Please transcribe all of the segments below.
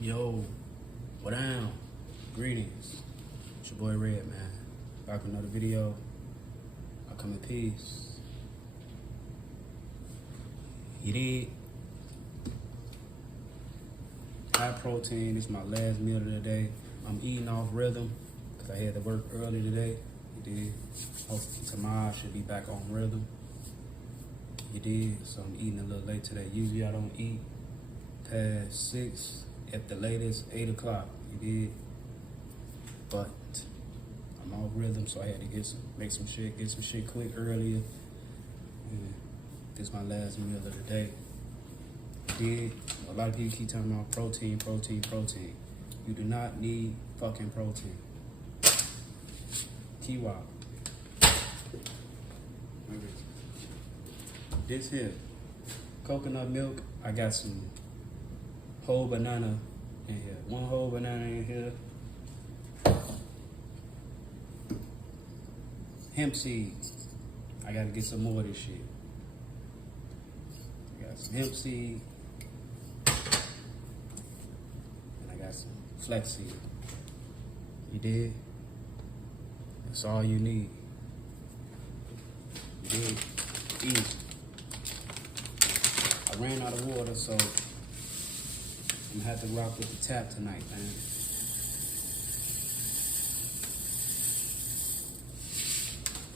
Yo, what down? Greetings. It's your boy Red, man. Back with another video. I come in peace. You did. High protein. This is my last meal of the day. I'm eating off rhythm because I had to work early today. You did. Hopefully tomorrow I should be back on rhythm. You did. So I'm eating a little late today. Usually I don't eat past 6. At the latest, 8 o'clock, you did. But I'm off rhythm, so I had to get some shit quick earlier. And this is my last meal of the day. You did. A lot of people keep talking about protein. You do not need fucking protein. Kiwi. This here, coconut milk. I got some whole banana in here. One whole banana in here. Hemp seed. I gotta get some more of this shit. I got some hemp seed. And I got some flax seed. You did? That's all you need. You did? Easy. I ran out of water, so I'm gonna have to rock with the tap tonight, man.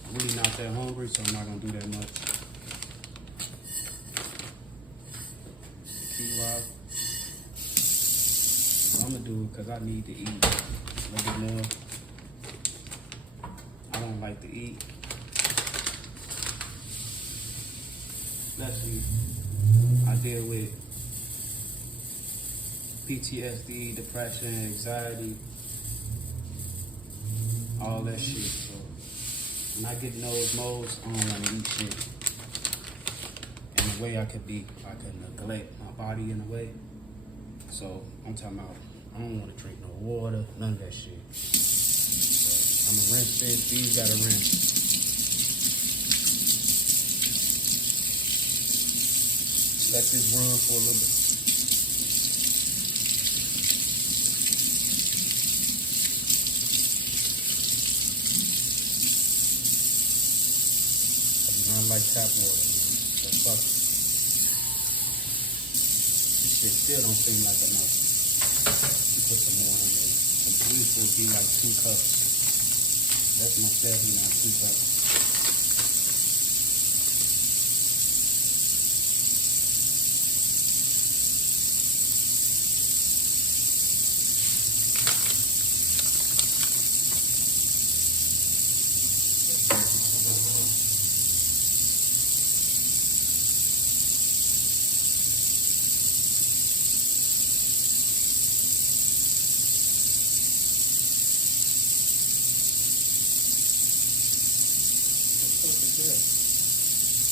I'm really not that hungry, so I'm not gonna do that much. Kiwi. I'm gonna do it because I need to eat a little bit more. I don't like to eat. Especially, I deal with PTSD, depression, anxiety, all that shit. So when I get in those modes, I don't want to eat shit. And the way I could neglect my body in a way. So I'm talking about, I don't want to drink no water, none of that shit. So I'm gonna rinse this. These gotta rinse. Let this run for a little bit. I like tap water, man. So fuck it. This shit still don't seem like enough. You put some more in there. At least would be like 2 cups. That's most definitely not 2 cups.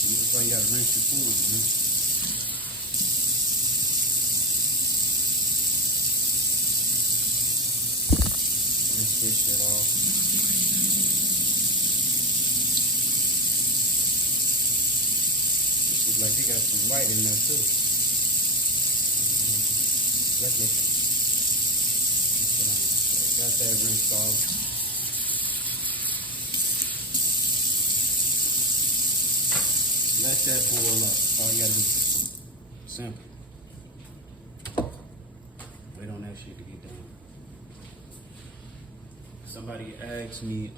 That's why you gotta rinse your food, man. Rinse this shit off. This is like you got some white in there too. Got that rinsed off. Let that boil up. That's all you gotta do. Simple. Wait on that shit to get done. Somebody asked me,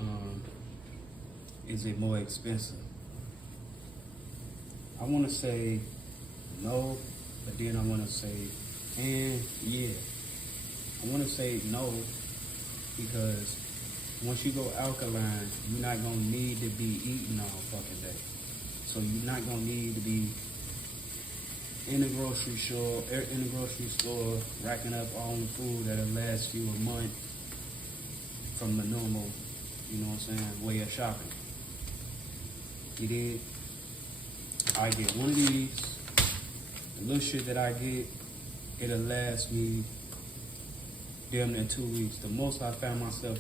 is it more expensive? I wanna say no, but then I wanna say, and yeah. I wanna say no, because once you go alkaline, you're not gonna need to be eating all fucking day. So you're not gonna need to be in the grocery store, racking up all the food that'll last you a month from the normal, you know what I'm saying, way of shopping. You did. I get one of these. The little shit that I get, it'll last me damn near 2 weeks. The most I found myself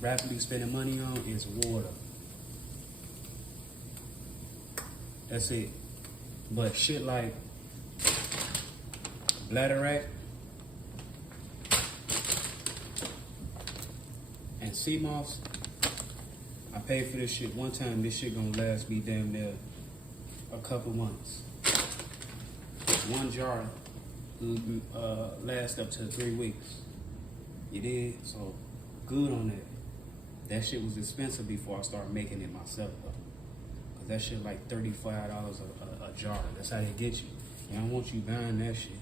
rapidly spending money on is water. That's it. But shit like bladder And sea moss, I paid for this shit one time. This shit gonna last me damn near a couple months. One jar lasts up to 3 weeks. You did? So good on that. That shit was expensive before I started making it myself though. Cause that shit like $35 a jar. That's how they get you. And I don't want you buying that shit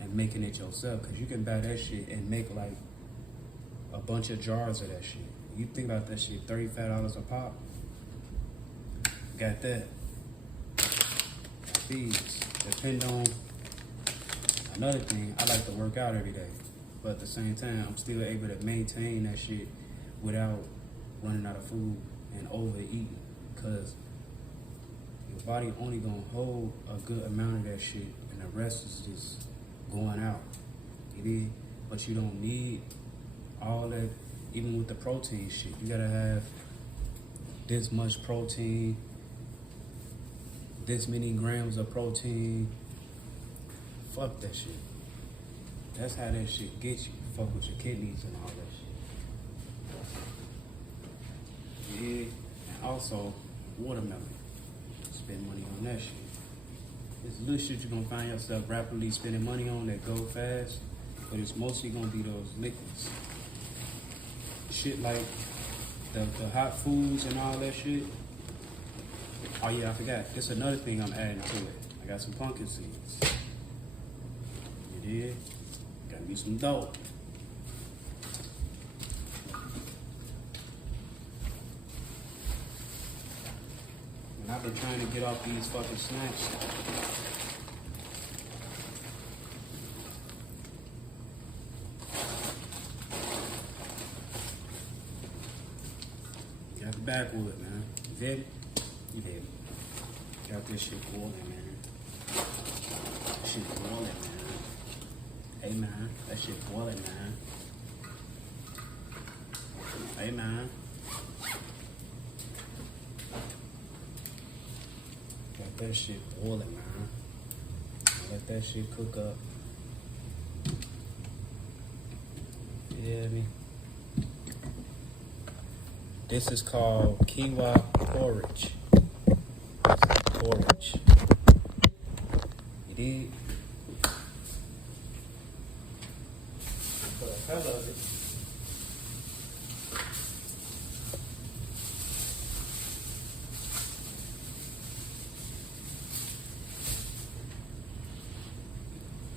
and making it yourself. Cause you can buy that shit and make like a bunch of jars of that shit. You think about that shit, $35 a pop. Got that. Got these. Depend on another thing, I like to work out every day. But at the same time, I'm still able to maintain that shit without running out of food and overeating. Cause your body only gonna hold a good amount of that shit and the rest is just going out. You did? But you don't need all that, even with the protein shit. You gotta have this much protein, this many grams of protein. Fuck that shit. That's how that shit gets you. Fuck with your kidneys and all that shit. Yeah. And also, watermelon. Spend money on that shit. It's little shit you're gonna find yourself rapidly spending money on that go fast, but it's mostly gonna be those liquids. Shit like the hot foods and all that shit. Oh yeah, I forgot. It's another thing I'm adding to it. I got some pumpkin seeds. You did? Got me some dough. And I've been trying to get off these fucking snacks. Got the backwood, man. You did it? You did it. Got this shit boiling, man. That shit boiling, man. Hey, man. That shit boiling, man. Hey, man. Got that shit boiling, man. Let that shit cook up. You hear me? This is called quinoa porridge. Porridge. You did? For the hell of it.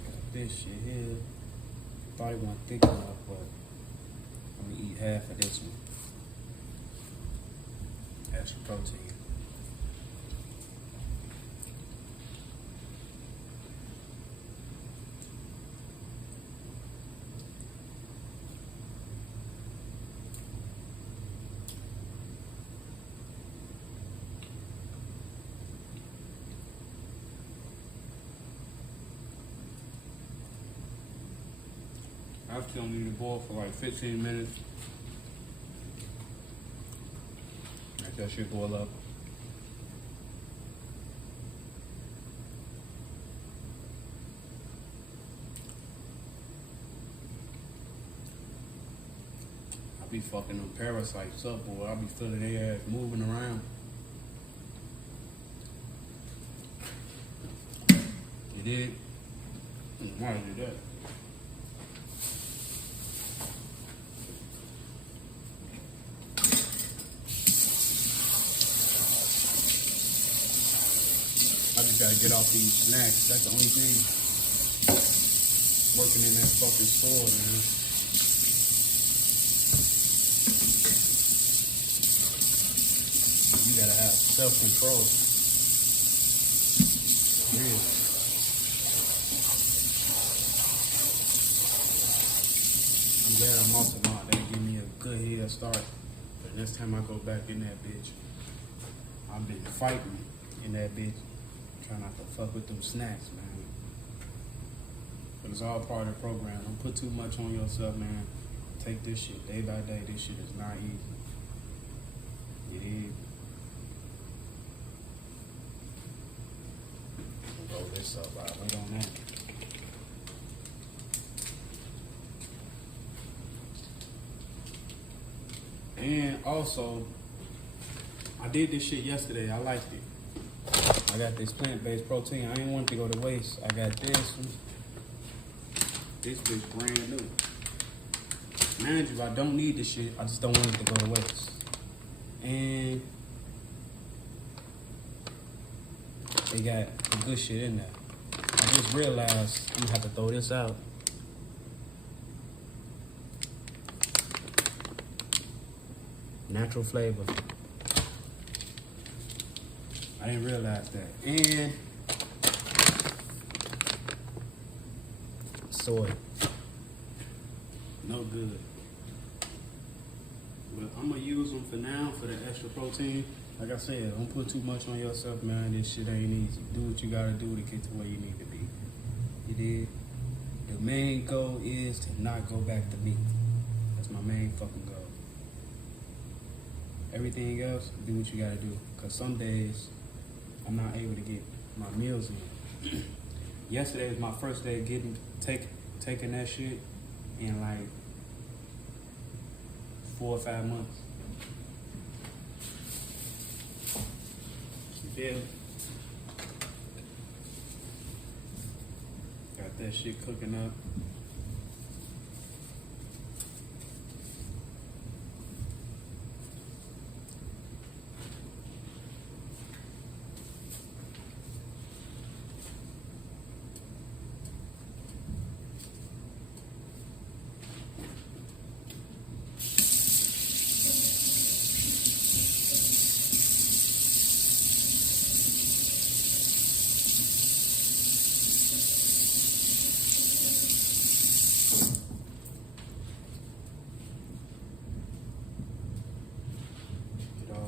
Got this shit here. Thought it wasn't thick enough, but I'm gonna eat half of this one. Extra protein. I still need to boil for like 15 minutes. Let that shit boil up. I be fucking them parasites up, boy. I be feeling their ass moving around. You did? Why did you do that? I just gotta get off these snacks. That's the only thing working in that fucking store, man. You gotta have self-control. Real. I'm glad I'm off the mark. That give me a good head start. But next time I go back in that bitch, I've been fighting in that bitch. Try not to fuck with them snacks, man. But it's all part of the program. Don't put too much on yourself, man. Take this shit day by day. This shit is not easy. Yeah. We'll roll this up. I'll wait on that. also, I did this shit yesterday. I liked it. I got this plant-based protein. I ain't want it to go to waste. I got this one. This bitch brand new. Mind you, I don't need this shit. I just don't want it to go to waste. And they got some good shit in there. I just realized I'm gonna have to throw this out. Natural flavor. I didn't realize that. And soy. No good. But I'm gonna use them for now for the extra protein. Like I said, don't put too much on yourself, man. This shit ain't easy. Do what you gotta do to get to where you need to be. You did. The main goal is to not go back to meat. That's my main fucking goal. Everything else, do what you gotta do. Cause some days I'm not able to get my meals in. Yesterday was my first day taking that shit in like 4 or 5 months. You feel me? Got that shit cooking up.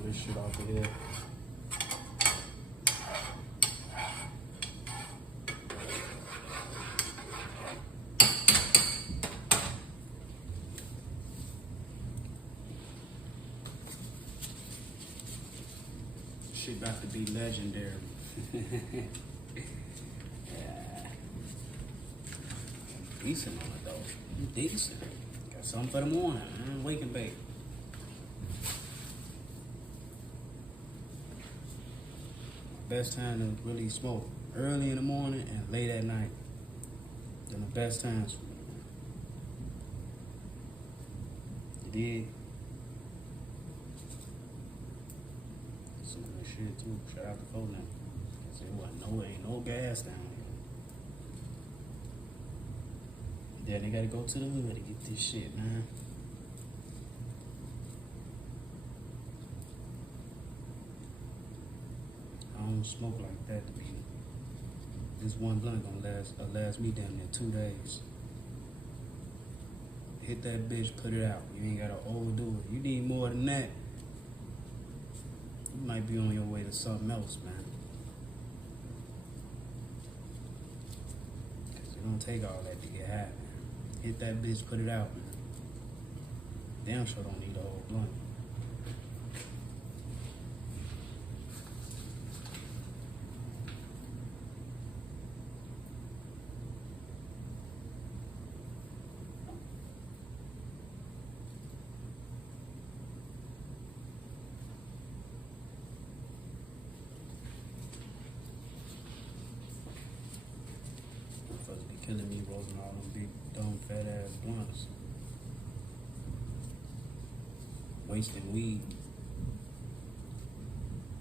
This shit off of here. Shit about to be legendary. Yeah. Decent on it though. Decent. Got something for the morning, man. Wake and bake. Best time to really smoke early in the morning and late at night. They're the best times for me, man. You did some good shit too. Shout out to folks now. Ain't no gas down here. Yeah, they gotta go to the hood to get this shit, man. I don't smoke like that to be. This one blunt gonna last me damn near 2 days. Hit that bitch, put it out. You ain't gotta overdo it. You need more than that. You might be on your way to something else, man. Cause it don't take all that to get high, man. Hit that bitch, put it out, man. Damn sure don't need a whole blunt. Killing me rolling all them big, dumb, fat ass blunts. Wasting weed.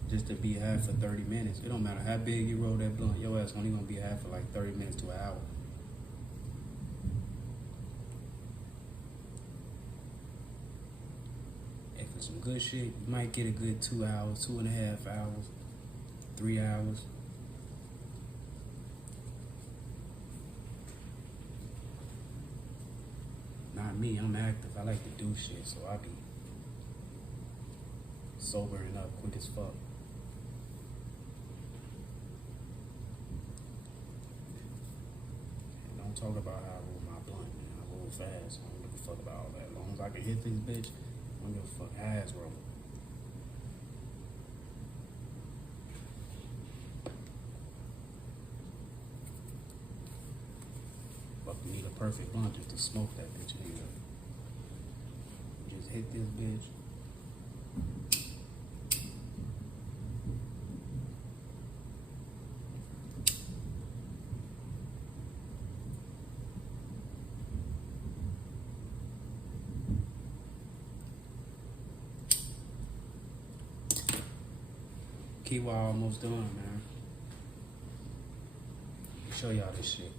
Just to be high for 30 minutes. It don't matter how big you roll that blunt, your ass only gonna be high for like 30 minutes to an hour. If it's some good shit, you might get a good 2 hours, 2.5 hours, 3 hours. Not me, I'm active. I like to do shit, so I be sobering up quick as fuck. And don't talk about how I roll my blunt, man. I roll fast. I don't give a fuck about all that. As long as I can hit this bitch, I don't give a fuck. Ass roll. Fuck, you need a perfect blunt just to smoke that bitch in here. Just hit this bitch, Kiwi almost done, man. Show y'all this shit.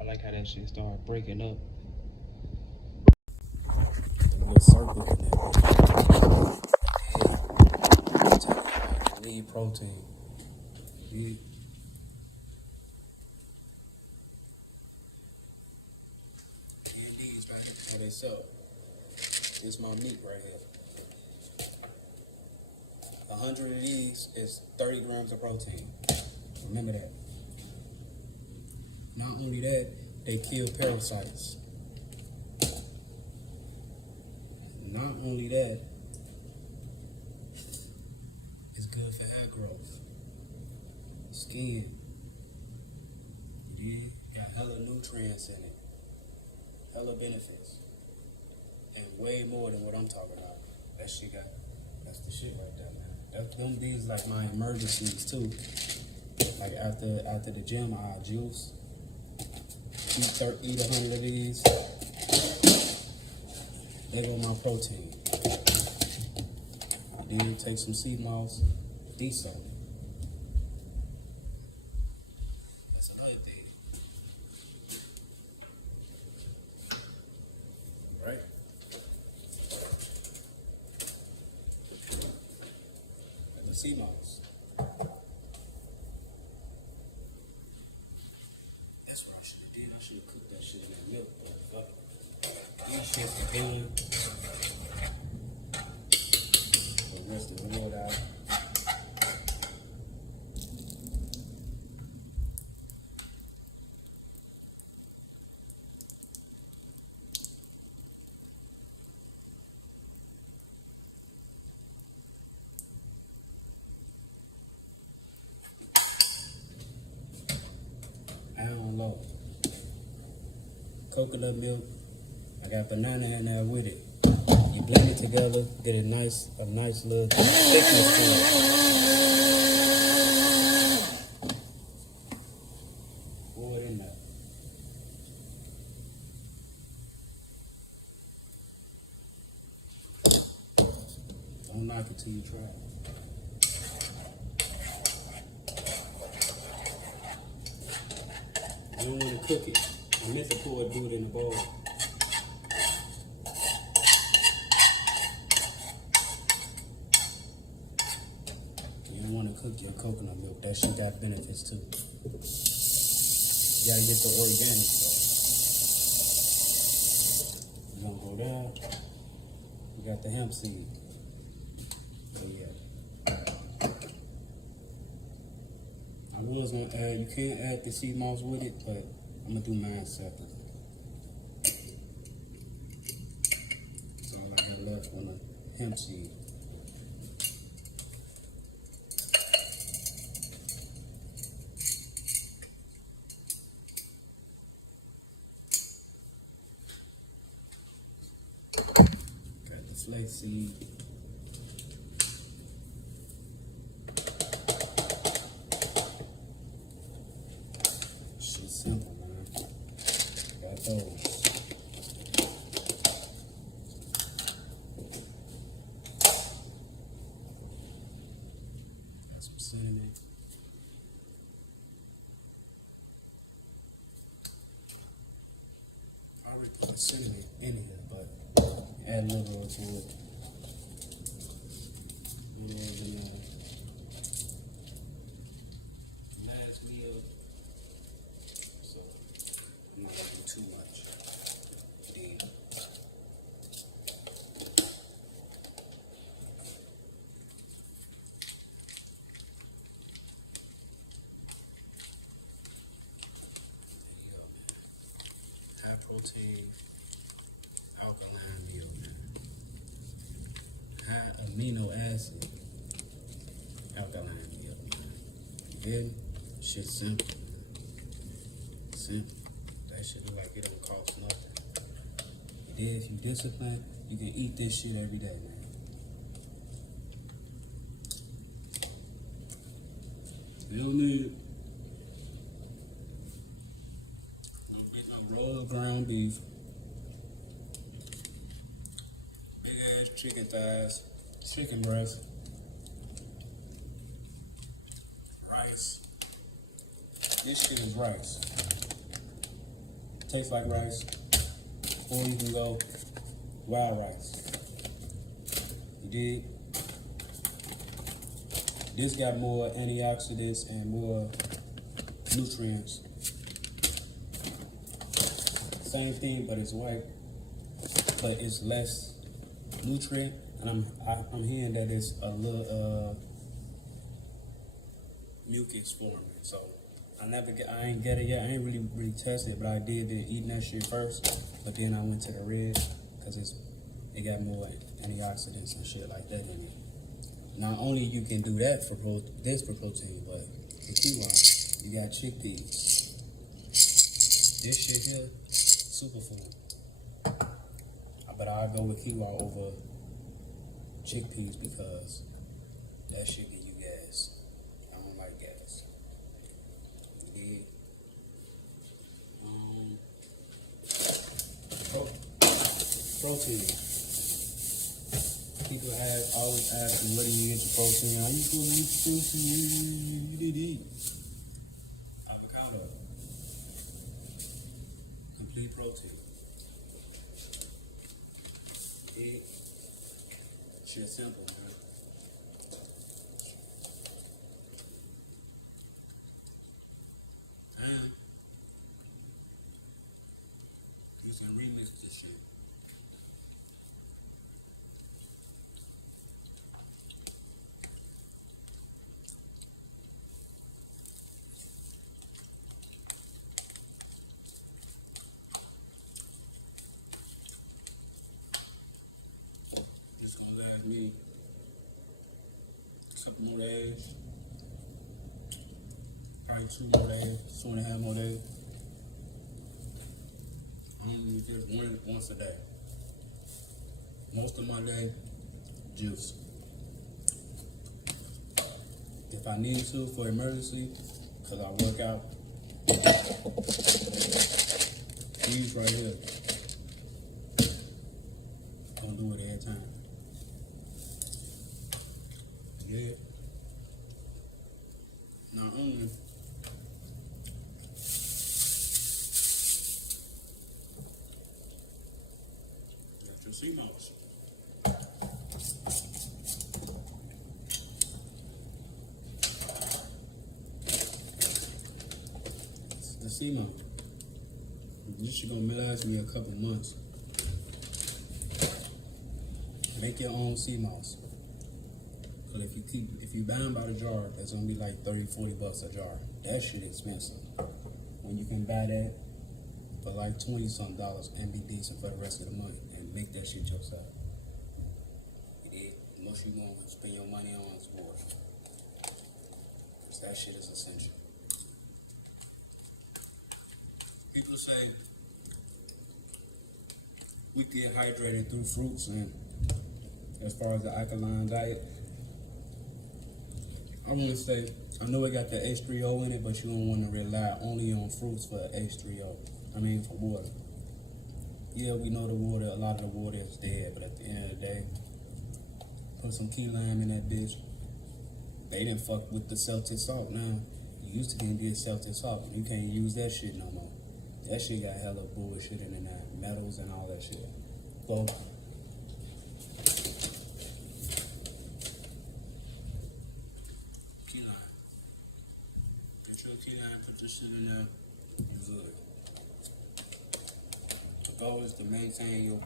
I like how that shit started breaking up. A little circle in there. Yeah. Need protein. Yeah. And these right here for themselves. This my meat right here. 100 of these is 30 grams of protein. Remember that. Not only that, they kill parasites. Not only that, it's good for hair growth, skin. Yeah, got hella nutrients in it, hella benefits, and way more than what I'm talking about. That shit got, that's the shit right there, man. These like my emergencies too. Like after the gym, I juice. Eat 100 of these. There go my protein. Then take some sea moss, desalt. That's another thing. Right? The sea moss. That's what I should have did. I should have cooked that shit in that milk. But these shits are done. Rinse the wood out. I don't know. Coconut milk. I got banana in there with it. You blend it together, get a nice little thickness to it. Pour it in there. Don't knock it till you try it. You don't want to cook it. I meant to do it in the bowl. Cook your coconut milk. That shit got benefits too. You gotta get the organic stuff. You gonna go down. You got the hemp seed. So yeah. I was gonna add, you can't add the sea moss with it, but I'm gonna do mine separate. That's all I got left on the hemp seed. Flaxseed. Shit's simple, man. Got those. Got some cinnamon. I already put the cinnamon in here, but add a little more to it. Reminds me of, so I'm not gonna do too much. Then high protein, alkaline milk. High amino acid, alkaline milk. Then shit simple. Simple. That shit look like it don't cost nothing. Then if you discipline, you can eat this shit every day, man. You don't need it. roll of ground beef, big ass chicken thighs, chicken breast, rice. This shit is rice. Tastes like rice, or you can go wild rice. You dig? This got more antioxidants and more nutrients. Same thing, but it's white, but it's less nutrient. And I'm hearing that it's a little mucus forming. So I ain't get it yet. I ain't really tested it, but I did been eating that shit first. But then I went to the red because it got more antioxidants and shit like that in it. Not only you can do that for protein, but for quinoa, you got chickpeas. This shit here, superfood. But I'll go with quinoa over chickpeas because that shit give you gas. I don't like gas. Yeah. Protein. People always ask me, where do you get your protein? How you supposed to get your protein? You did eat. Avocado. Complete protein. Egg. Shit simple, man. And you can remix this shit. It's gonna last me a couple more days, probably 2 more days, 2.5 more days. I only just once a day. Most of my day, juice. If I need to for emergency, cause I work out, these right here, don't do it every time. Yeah. Not only got your sea moss. The sea moss. This shit gonna last me a couple months. Make your own sea moss. But if you buy them by the jar, that's gonna be like 30, 40 bucks a jar. That shit expensive. When you can buy that for like 20 something dollars and be decent for the rest of the month and make that shit yourself. You did. Most you gonna spend your money on is water. Cause that shit is essential. People say we get hydrated through fruits, and as far as the alkaline diet, I want to say, I know it got the H3O in it, but you don't want to rely only on fruits for H3O. I mean, for water. Yeah, we know a lot of the water is dead, but at the end of the day, put some key lime in that bitch. They didn't fuck with the Celtic salt now. You used to get Celtic salt. You can't use that shit no more. That shit got hella bullshit in it now. Metals and all that shit. Well, put this shit in there, you're good. The goal is to maintain your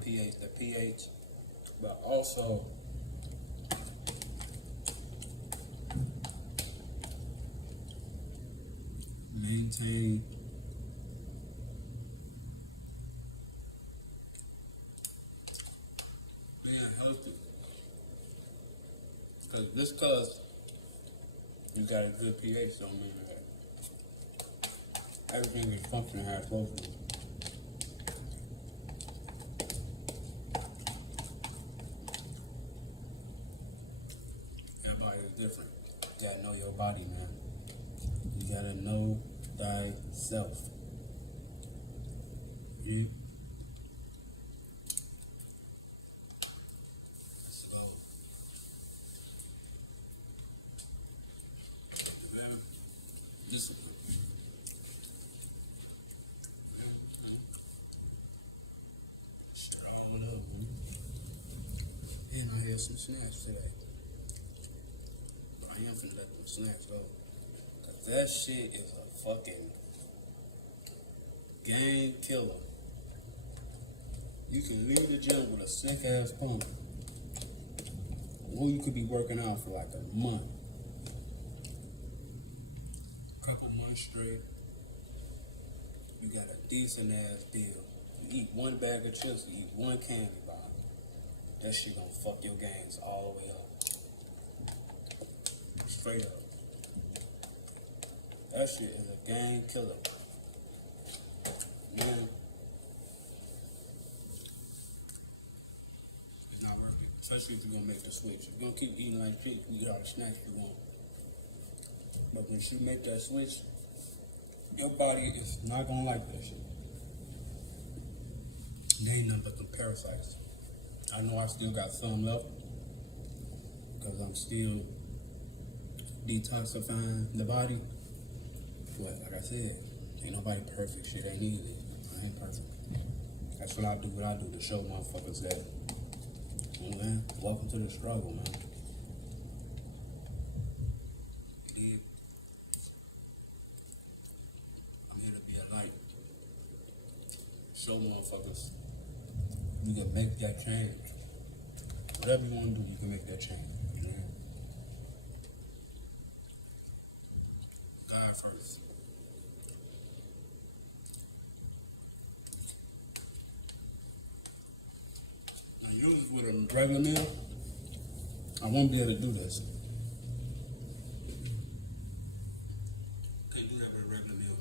pH, but also maintain being healthy. Cause you got a good pH don't mean that everything is functioning how it's supposed to. Your body is different. You gotta know your body, man. You gotta know thyself. Yeah. Let's go. Man, discipline. Shit all up, man. And I had some snacks today. But I am finna let them snacks go. Cause that shit is a fucking game killer. You can leave the gym with a sick ass pump. Or you could be working out for like a month. Couple months straight. You got a decent ass deal. You eat one bag of chips, you eat one candy bar. That shit gonna fuck your gains all the way up. Straight up. That shit is a game killer. Man. It's not worth it. Especially if you're gonna make the switch. If you're gonna keep eating like shit, you get all the snacks you want. But once you make that switch, your body is not gonna like that shit. There ain't nothing but them parasites. I know I still got some left because I'm still detoxifying the body. But like I said, ain't nobody perfect. Shit ain't easy. I ain't perfect. That's what I do to show motherfuckers that, you know, man, welcome to the struggle, man. Yeah. I'm here to be a light. Show motherfuckers you can make that change. Whatever you want to do, you can make that change. You know? God first. Now, usually with a regular meal, I won't be able to do this. Can't do that with a regular meal.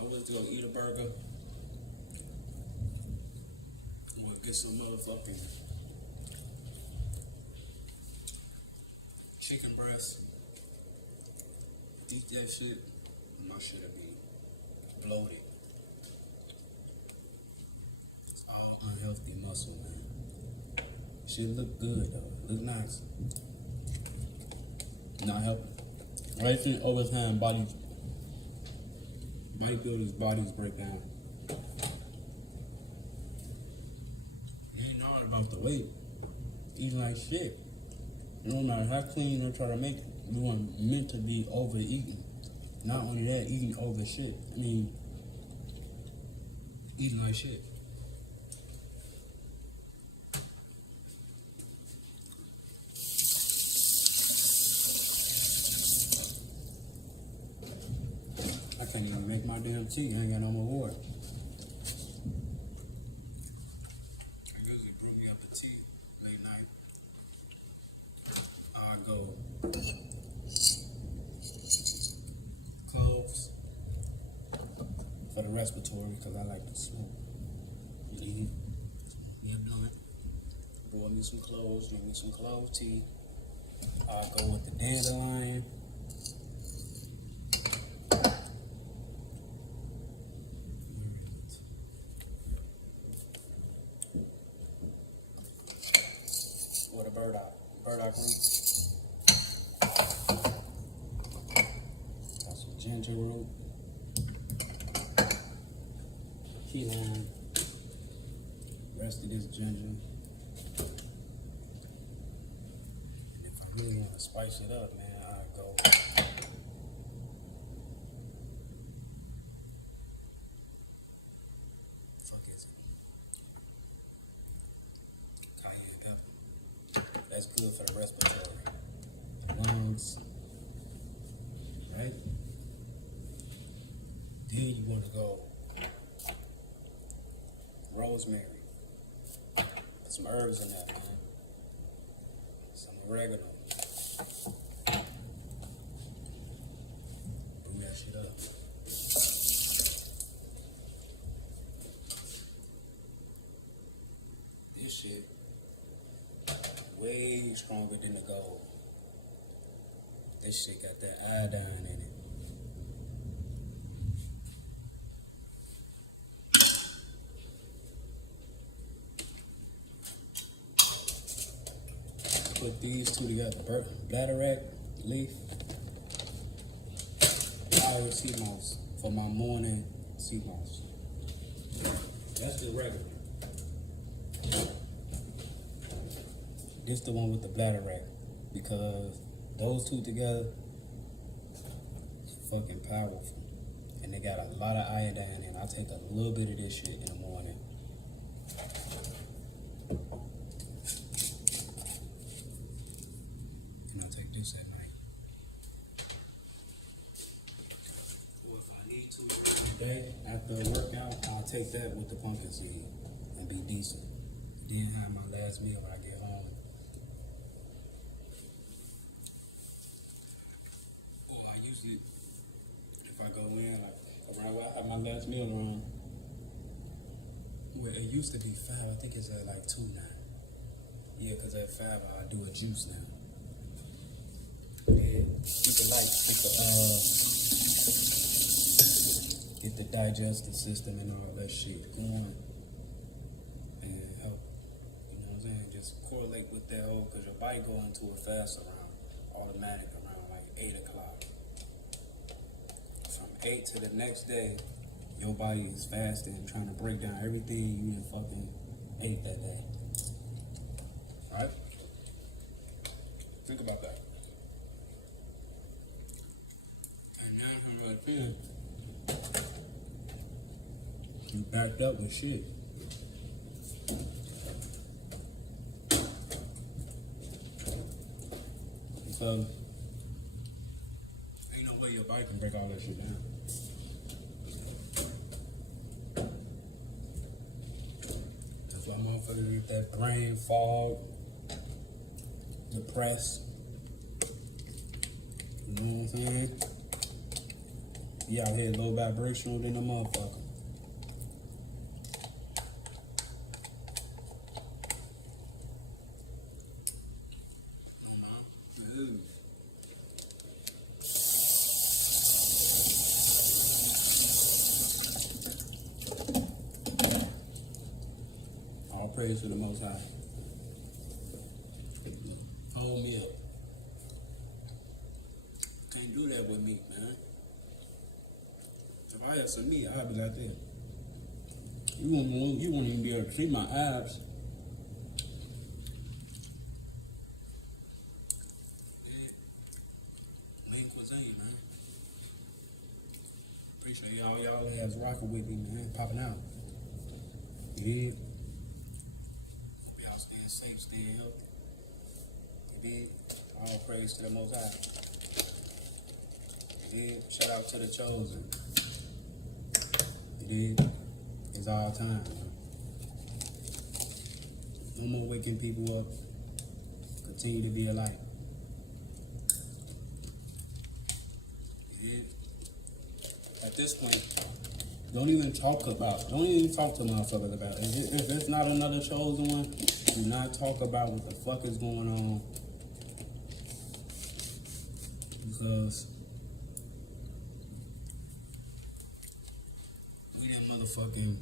I was to go eat a burger. Get some motherfucking chicken breast. Eat that shit, my shit'll be bloated. It's all unhealthy muscle, man. Shit look good though, look nice. Not helping. I think over time bodybuilders' bodies break down. About the weight, eating like shit. No matter how clean you try to make it, you weren't meant to be overeating. Not only that, eating over shit. I mean, eating like shit. I can't even make my damn tea. I ain't got no more water. Cloves for the respiratory because I like to smoke. Me a blunt. Boil me some cloves, make me some clove tea. I'll go with the dandelion. Or the burdock root. Ginger root, key lime, rest of this ginger. And if I really want to spice it up, man, I'll go fuck is it? Cayenne pepper. That's good for the respiratory, lungs, right? Then you want to go rosemary. Put some herbs in that, man. Some oregano. Bring that shit up. This shit way stronger than the gold. This shit got that iodine in it. these two together, bladderwrack, leaf, Irish sea moss for my morning sea moss. That's the regular. This the one with the bladderwrack because those two together is fucking powerful. And they got a lot of iodine in. I take a little bit of this shit in the morning. And I take this at night. Or if I need to during the day after a workout, I'll take that with the pumpkin seed and be decent. Then have my last meal when I get home. Or I usually, if I go in, like around where I have my last meal around, well, it used to be 5, I think it's at like 2 now. Yeah, because at 5 I do a juice now. And keep it light, get the digestive system and all that shit going. And help, you know what I'm saying, just correlate with that whole, because your body go into a fast around, automatic around like 8 o'clock. From 8 to the next day, your body is fasting, trying to break down everything you done fucking ate that day. Alright? Think about that. And now from right there, you backed up with shit. So, ain't no way your body can break all that shit down. That's why motherfuckers get that brain fog, depressed. You know what I'm saying? You out here low vibrational than a motherfucker. All praise to the Most High. Hold me up. Can't do that with meat, man. If I had some meat, I'd be like this. You won't even be able to see my abs. Main cuisine, man. Appreciate y'all has rocking with me, man. Popping out. Yeah. Hope y'all staying safe, staying healthy. You did. All praise to the Most High. You did. Shout out to the chosen. You did. It's all time, man. No more waking people up. Continue to be a light. You did. At this point, don't even talk to motherfuckers about it. If it's not another chosen one, do not talk about what the fuck is going on. Because we didn't motherfucking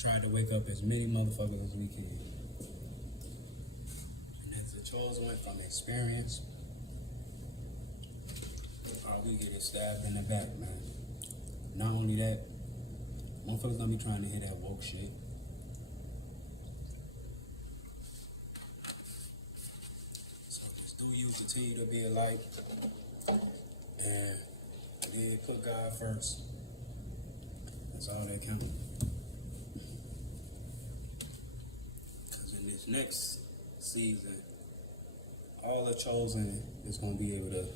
try to wake up as many motherfuckers as we can. And if the chosen one from experience, all we get is stabbed in the back, man. Not only that, motherfuckers don't be trying to hear that woke shit. So just do you, continue to be a light, and then put God first. That's all that counts. Because in this next season, all the chosen is going to be able to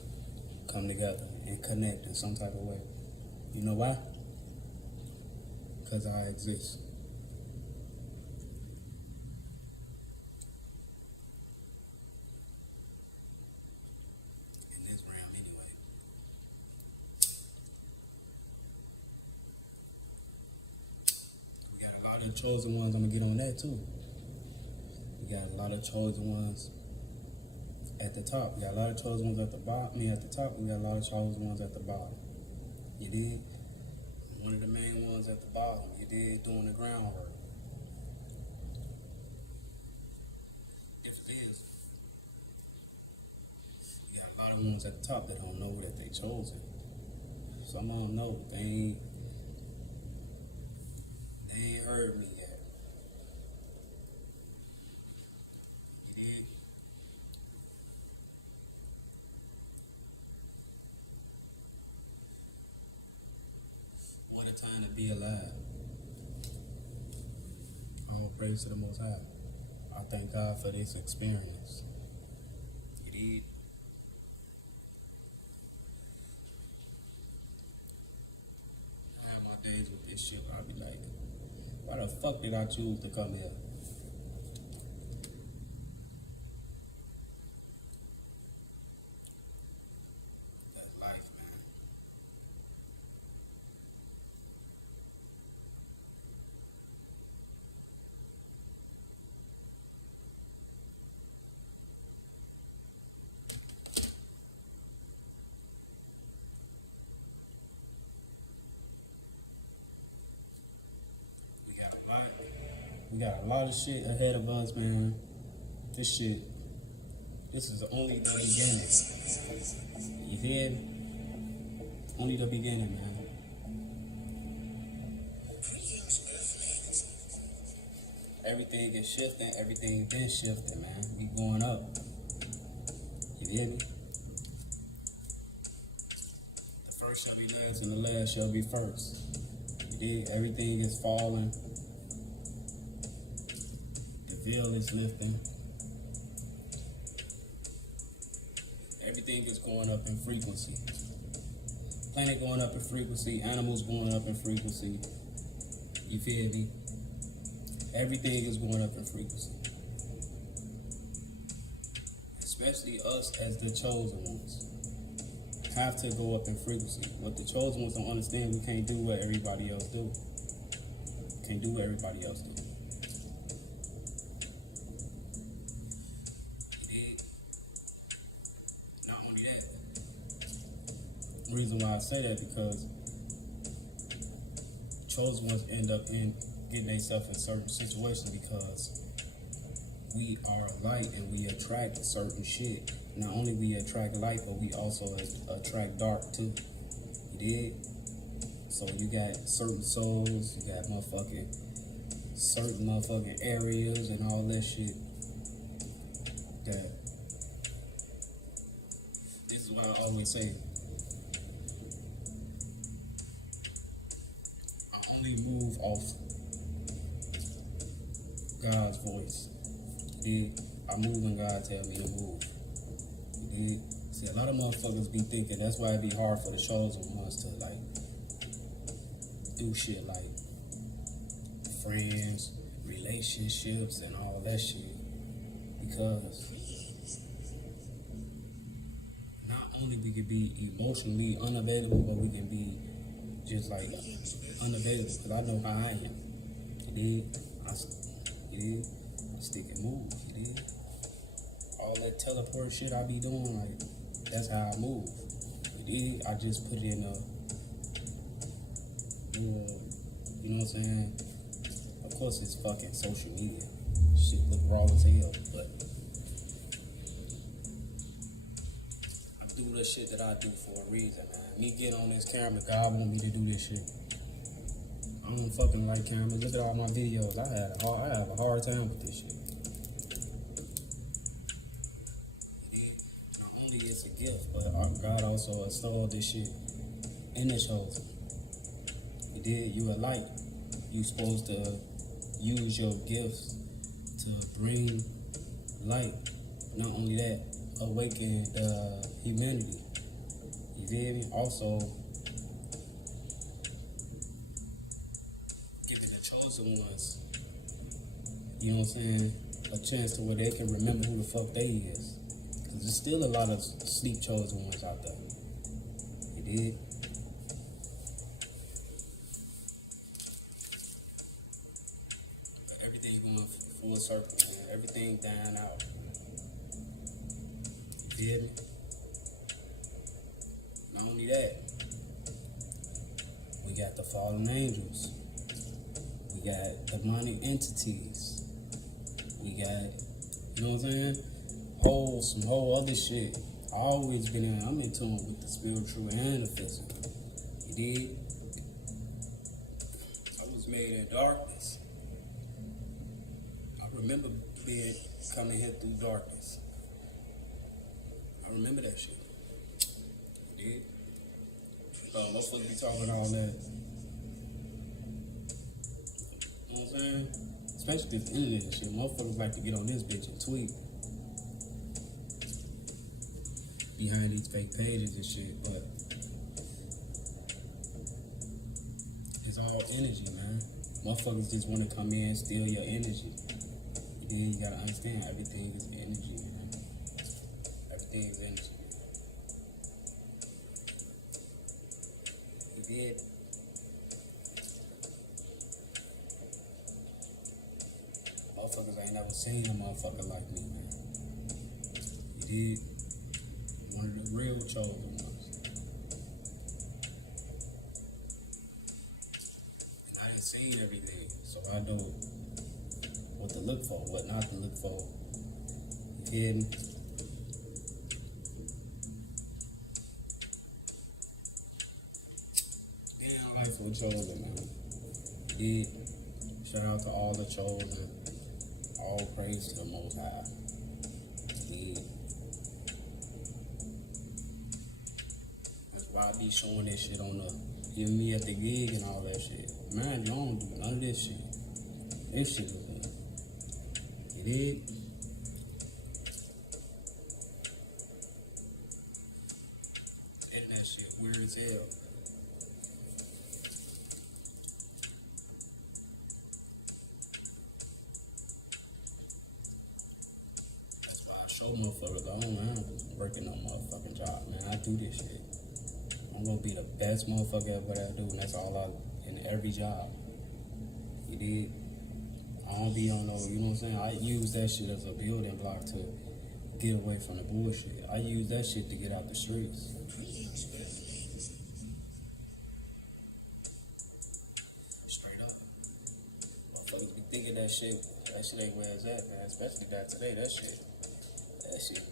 come together and connect in some type of way. You know why? Because I exist. In this realm, anyway. We got a lot of chosen ones. I'm going to get on that too. We got a lot of chosen ones at the top. We got a lot of chosen ones at the bottom. At the top, we got a lot of chosen ones at the bottom. You did? One of the main ones at the bottom. You did doing the groundwork. If it is, the ones at the top that don't know that they chosen. Some don't know. They ain't heard me yet. You dig? What a time to be alive. All praise to the Most High. I thank God for this experience. You dig? I have my days with this shit. I'll be like, why the fuck did I choose to come here? That's life, man. We got a lot of shit ahead of us, man. This is only the beginning. You hear me? Only the beginning, man. Everything is shifting, everything been shifting, man. We going up. You hear me? The first shall be last and the last shall be first. You dig? Everything is falling. The veil is lifting. Everything is going up in frequency. Planet going up in frequency, animals going up in frequency. You feel me? Everything is going up in frequency. Especially us as the chosen ones have to go up in frequency. What the chosen ones don't understand, we can't do what everybody else do. Can't do what everybody else do. Not only that, the reason why I say that because chosen ones end up in getting themselves in certain situations because we are light and we attract certain shit. Not only we attract light, but we also attract dark too. You dig? So you got certain souls, you got certain motherfucking areas and all that shit. That this is what I always say. I only move off God's voice. I move when God tell me to move. See, a lot of motherfuckers be thinking that's why it be hard for the chosen ones to like do shit like friends, relationships, and all that shit. Because not only we can be emotionally unavailable, but we can be just like unavailable. Because I know how I am. I stick and move. All that teleport shit I be doing, like that's how I move. I just put it in you know what I'm saying? Of course it's fucking social media. Shit look raw as hell, but I do the shit that I do for a reason, man. Me getting on this camera, God want me to do this shit. I don't fucking like cameras. Look at all my videos. I have a hard time with this shit. Not only is a gift, but God also installed this shit in the chosen. You a light. You supposed to use your gifts to bring light. Not only that, awaken humanity. You feel me? Also, chosen ones, you know what I'm saying, a chance to where they can remember who the fuck they is. Because there's still a lot of sleep chosen ones out there. You dig? But everything going full circle, man. Everything dying out. You feel me? Not only that, we got the fallen angels. We got demonic entities. We got, you know what I'm saying? Some whole other shit. Always been in. I'm in tune with the spiritual and the physical. You did. I was made in darkness. I remember coming here through darkness. I remember that shit. You did. Most folks be talking all that. You know what I'm saying? Especially this internet and shit. Motherfuckers like to get on this bitch and tweet behind these fake pages and shit, but it's all energy, man. Motherfuckers just want to come in and steal your energy. And then you gotta understand everything is energy, man. Everything is energy. You did. Motherfuckers ain't never seen a motherfucker like me, man. You did. One of the real chosen ones. And I didn't see everything, so I know what to look for, what not to look for. You feel me? Yeah, life with chosen, man. Yeah. Shout out to all the chosen. All praise to the Most High. Yeah. That's why I be showing that shit on the giving me at the gig and all that shit. Man, you don't do none of this shit. This shit is good. You dig? And that shit weird as hell. Show motherfuckers, I don't working no motherfucking job, man. I do this shit. I'm gonna be the best motherfucker at what I do, and that's all in every job. You did. I don't be on no, you know what I'm saying? I use that shit as a building block to get away from the bullshit. I use that shit to get out the streets. Straight up. Motherfuckers be thinking that shit ain't where it's at, man. Especially that today, that shit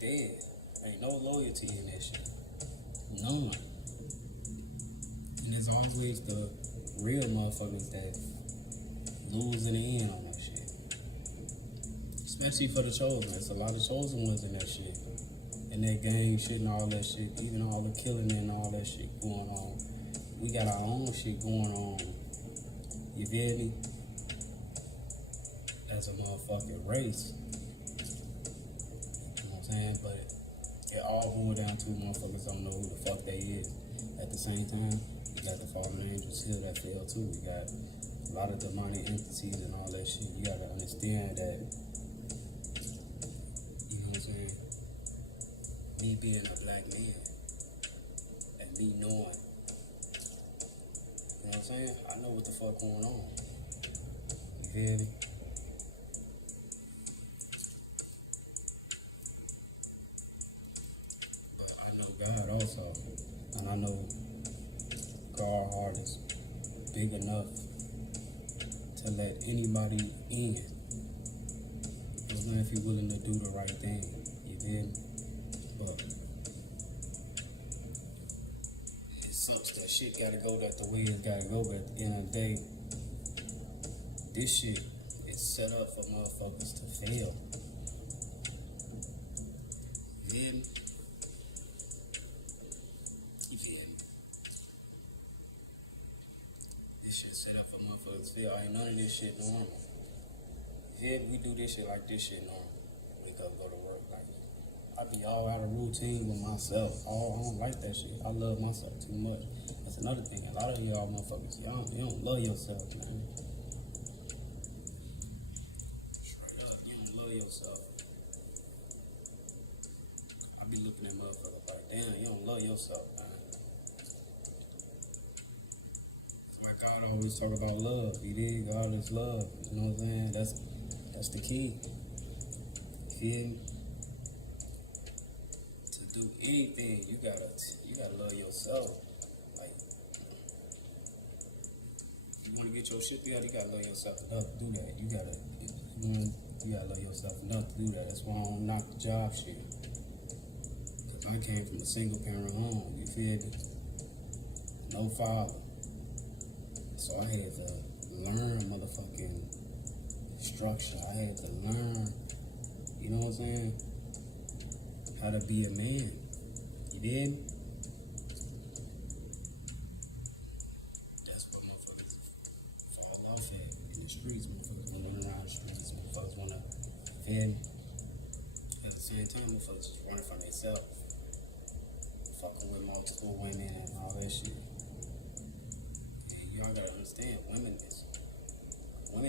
dead. Ain't no loyalty in that shit. None. And there's always the real motherfuckers that lose in the end on that shit. Especially for the chosen. There's a lot of chosen ones in that shit. And that gang shit and all that shit. Even all the killing and all that shit going on. We got our own shit going on. You feel me? As a motherfucking race. But it all boiled down to motherfuckers don't know who the fuck they is. At the same time, you got the fallen angels here that fell too. You got a lot of demonic entities and all that shit. You gotta understand that, you know what I'm saying? Me being a black man and me knowing, you know what I'm saying? I know what the fuck going on. You feel me? God also, and I know God's heart is big enough to let anybody in, as long as you're willing to do the right thing, you did. But it sucks that shit gotta go that the way it gotta go, but at the end of the day, this shit is set up for motherfuckers to fail. You did. Set up for motherfuckers to feel ain't none of this shit normal. Yeah, we do this shit like this shit normal. We go to work like I be all out of routine with myself. I don't like that shit. I love myself too much. That's another thing. A lot of y'all motherfuckers, you don't love yourself, man. Straight up, you don't love yourself. I be looking at motherfuckers like, damn, you don't love yourself, man. God always talk about love. You did. God is love. You know what I'm saying? That's the key. Feel me? To do anything, you gotta love yourself. Like, you wanna get your shit together, you gotta love yourself enough to do that. You gotta love yourself enough to do that. That's why I don't knock the job shit. I came from a single parent home, you feel me? No father. So I had to learn motherfucking structure. I had to learn, you know what I'm saying? How to be a man. You did? That's what motherfuckers fall off at in the streets. Motherfuckers wanna run around the streets. Motherfuckers wanna, feel me? At the same time, motherfuckers just running from themselves. Fucking with multiple women and all that shit. And y'all gotta understand, women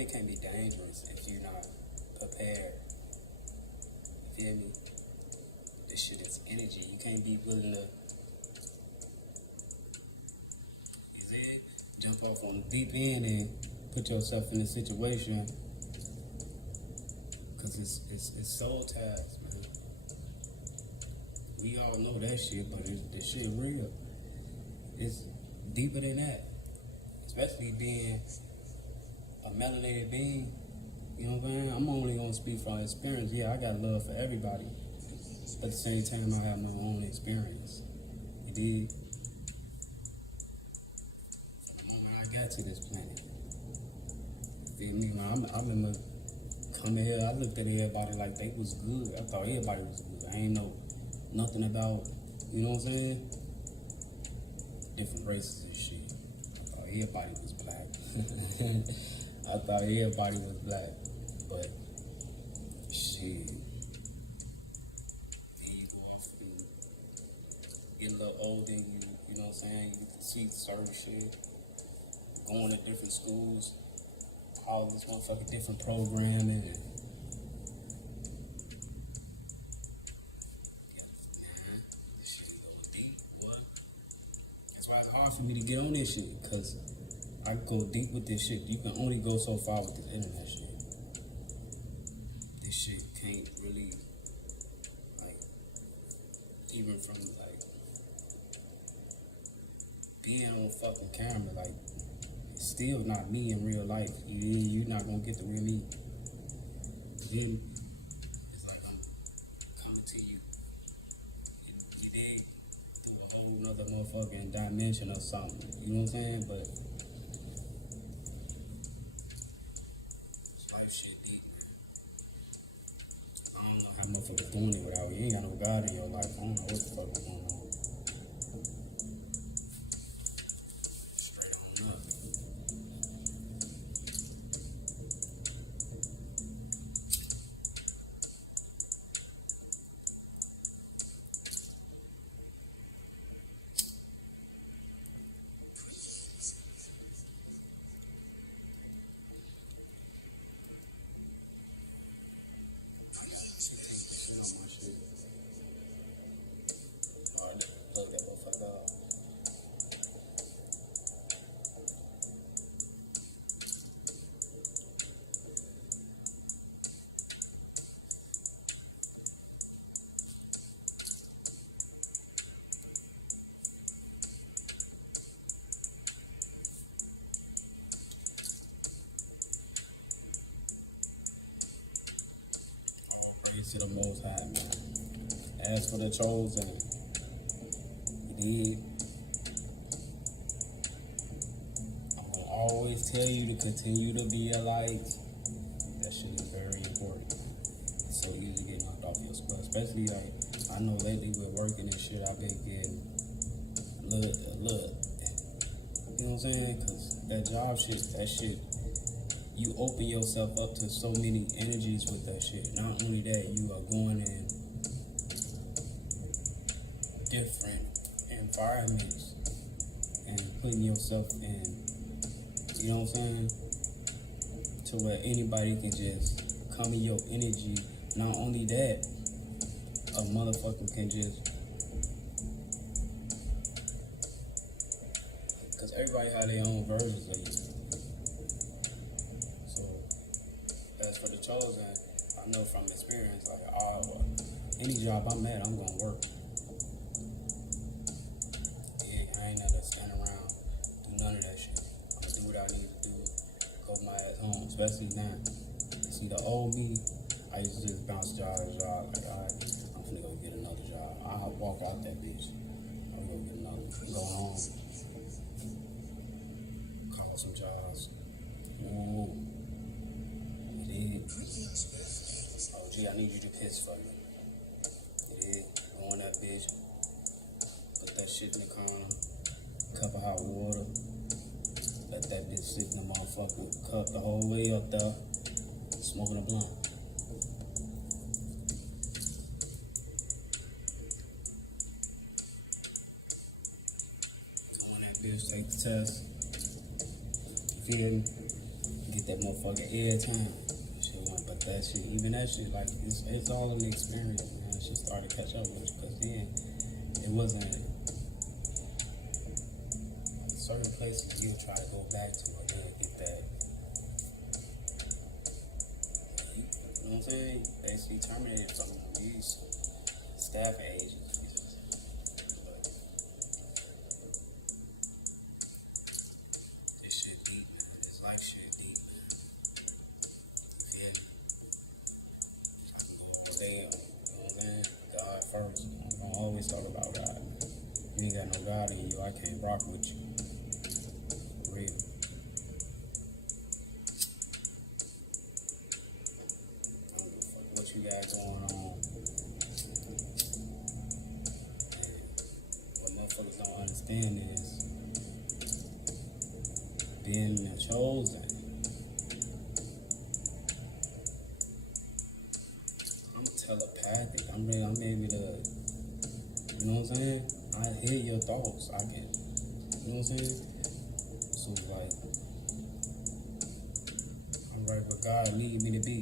can be dangerous if you're not prepared. You feel me? This shit is energy. You can't be willing to, you see, jump off on the deep end and put yourself in a situation, because it's soul ties, man. We all know that shit, but this shit real. It's deeper than that. Especially being a melanated being. You know what I'm saying? I'm only gonna speak from experience. Yeah, I got love for everybody. At the same time, I have my own experience. You dig? From the moment I got to this planet. You feel me? When I remember coming here, I looked at everybody like they was good. I thought everybody was good. I ain't know nothing about, you know what I'm saying? Different races and shit. I thought everybody was black. I thought everybody was black. But shit. You go off and get a little older, you know what I'm saying? You see certain shit. Going to different schools. All this motherfucking different programming and that's why it's hard for me to get on this shit, because I go deep with this shit. You can only go so far with this internet shit. This shit can't really, like, even from, like, being on fucking camera, like, it's still not me in real life. You're not gonna get the real me. It's like I'm coming to you. You dig? Through a whole nother motherfucking dimension or something. You know what I'm saying? But life shit deep, man. I don't know how motherfuckers doing it without you. You ain't got no God in your life. I don't know what the fuck is going on. Straight on up. Plug that motherfucker up. All praise to the Most High, man. As for the chosen, you did. I'm gonna always tell you to continue to be a light. That shit is very important. It's so easy to get knocked off your spot, especially like I know lately with working and shit. I've been getting look. You know what I'm saying? Cause that job shit, that shit, you open yourself up to so many energies with that shit. Not only that, you are going in different environments and putting yourself in, you know what I'm saying, to where anybody can just come in your energy. Not only that, a motherfucker can just, because everybody have their own versions of you. So as for the chosen, I know from experience, like any job I'm at, I'm gonna work. I ain't never stand around, do none of that shit. I'm gonna do what I need to do, go my ass home, especially now. See, the old me, I used to just bounce job to job. Like, alright, I'm finna go get another job. I'll walk out that bitch. I'll go get another. Go home. Call some jobs. Ooh. You did. Oh, gee, I need you to piss for me. You did. Go on that bitch. Put that shit in the car. Cup of hot water. Let that bitch sit in the motherfucking cup the whole way up there. Smoking a blunt. Go on that bitch, take the test. Feel me? Get that motherfucking airtime. Shit, but that shit, even that shit, like, it's all in the experience, man. Shit started to catch up with you, because then it wasn't certain places you'll try to go back to and then get that. You know what I'm saying? Basically terminated some of these staff agencies. But this shit deep, man. This life shit deep, man. Yeah. Stay, you know what I'm saying? God first. I'm gonna always talk about God. You ain't got no God in you, I can't rock with you. For real. What you got going on? And what motherfuckers don't understand is being the chosen. I'm telepathic. I'm able to, you know what I'm saying? I hear your thoughts. I can, you know what I'm saying? So like, I'm right where God need me to be.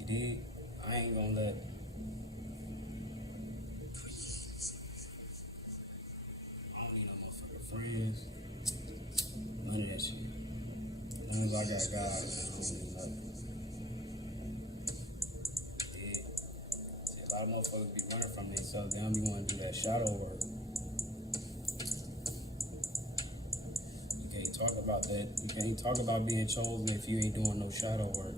You dig? I ain't gonna let I don't need no motherfucking friends. None of that shit. As long as I got God, man, I don't need nothing. Yeah. See, a lot of motherfuckers be running from themselves. They don't be wanting to do that shadow work. You can't talk about that. You can't talk about being chosen if you ain't doing no shadow work.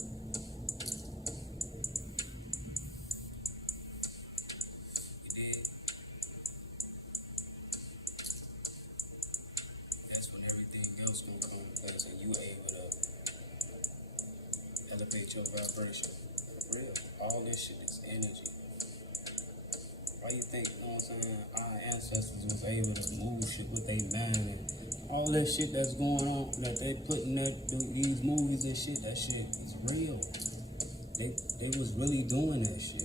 Elevate your vibration. For real. All this shit is energy. Why you think, you know what I'm saying, our ancestors was able to move shit with their mind and all that shit that's going on, that they putting these movies and shit, that shit is real. They was really doing that shit.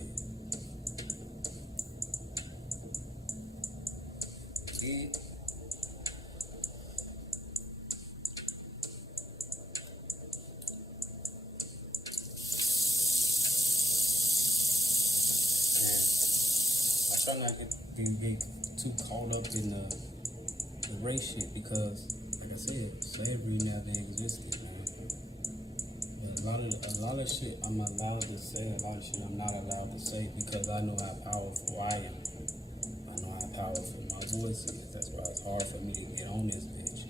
Yeah. I try not to get too caught up in the race shit because, like I said, slavery never existed, man. But a lot of shit I'm allowed to say, a lot of shit I'm not allowed to say because I know how powerful I am. I know how powerful my voice is. That's why it's hard for me to get on this bitch.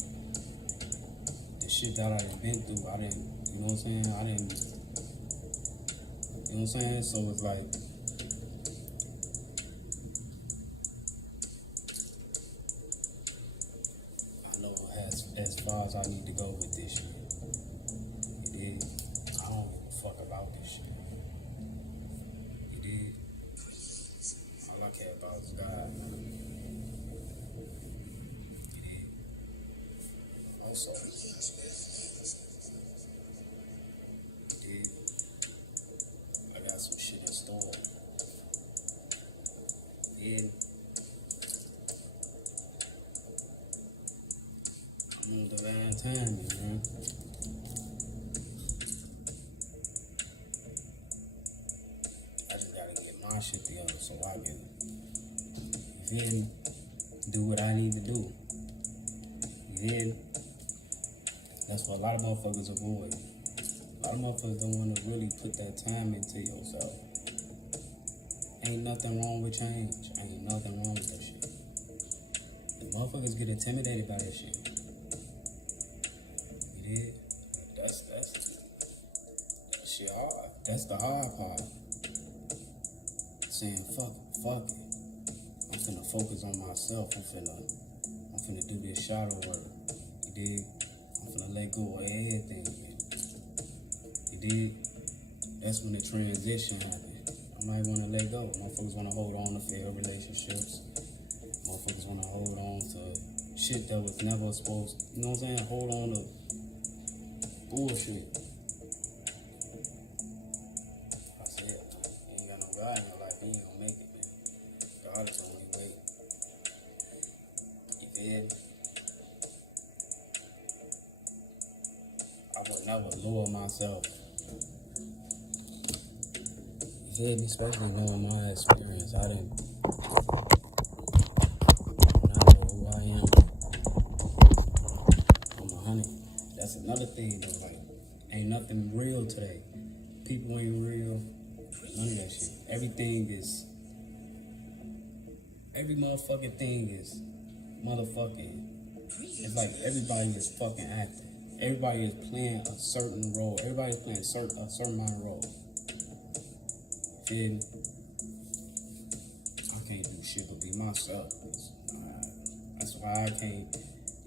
The shit that I done been through, I didn't, you know what I'm saying? You know what I'm saying? So it's like, as far as I need to go with this shit. You dig? I don't give a fuck about this shit. You dig? All I care about is God, man. You dig? Also, you dig? I got some shit in store. Yeah. The last time, man. I just gotta get my shit together so I can, you feel me? Do what I need to do. You feel me? That's what a lot of motherfuckers avoid. A lot of motherfuckers don't want to really put that time into yourself. Ain't nothing wrong with change. Ain't nothing wrong with that shit. The motherfuckers get intimidated by that shit. Yeah, that shit hard. That's the hard part. saying, fuck it. I'm finna focus on myself. I'm finna do this shadow work. You dig? I'm finna let go of everything. You dig? That's when the transition happened. I might wanna let go. Motherfuckers wanna hold on to failed relationships. Motherfuckers wanna hold on to shit that was never supposed, you know what I'm saying? Hold on to bullshit. I said, you ain't got no God in your life, you ain't gonna make it, man. God is the only way. You feel me? I would never lower myself. You feel me? Especially knowing my experience. I didn't not know who I am. I'm 100. That's another thing though, like, ain't nothing real today. People ain't real. None of that shit. Every motherfucking thing is motherfucking. It's like everybody is fucking acting. Everybody is playing a certain role. Everybody's playing a certain amount of role. Feel me? I can't do shit but be myself. That's why I can't,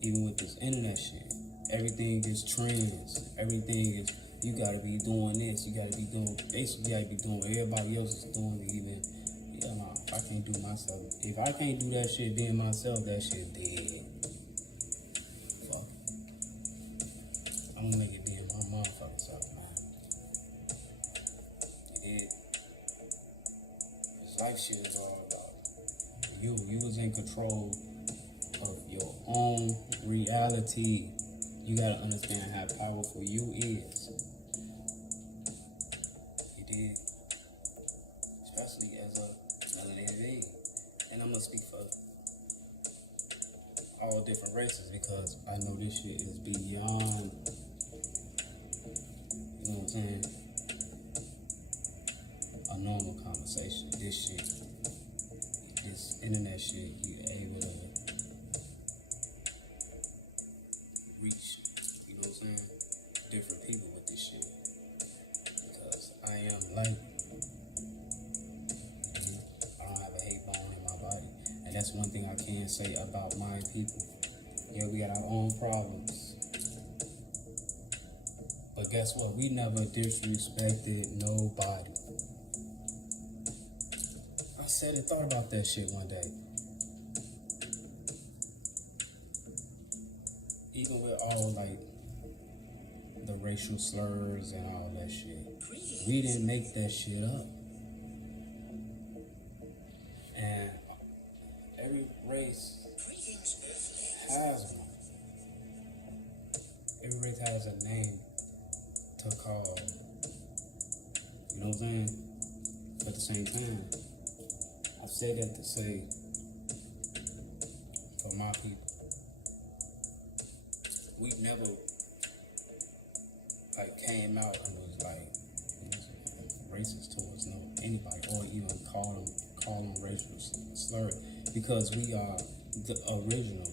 even with this internet shit, everything is trends. Everything is, you gotta be doing this, you gotta be doing, basically you gotta be doing what everybody else is doing to even, yeah, nah, if I can't do myself, if I can't do that shit being myself, that shit dead. Fuck. I'm gonna make it being my motherfucking self, man. You did. This life shit is all about you. You was in control of your own reality. You gotta understand how powerful you is. You did. Especially as a melanated being. And I'm gonna speak for all different races because I know this shit is beyond, you know what I'm saying, a normal conversation. This shit, this internet shit, you able to reach, you know what I'm saying, different people with this shit. Because I am light. I don't have a hate bone in my body. And that's one thing I can say about my people. Yeah, we got our own problems. But guess what? We never disrespected nobody. I said and thought about that shit one day. Even with all like the racial slurs and all that shit, we didn't make that shit up. And every race has one. Every race has a name to call. You know what I'm saying? But at the same time, I say that to say, for my people, we never like came out and was like racist towards anybody or even call them racial slurs because we are the original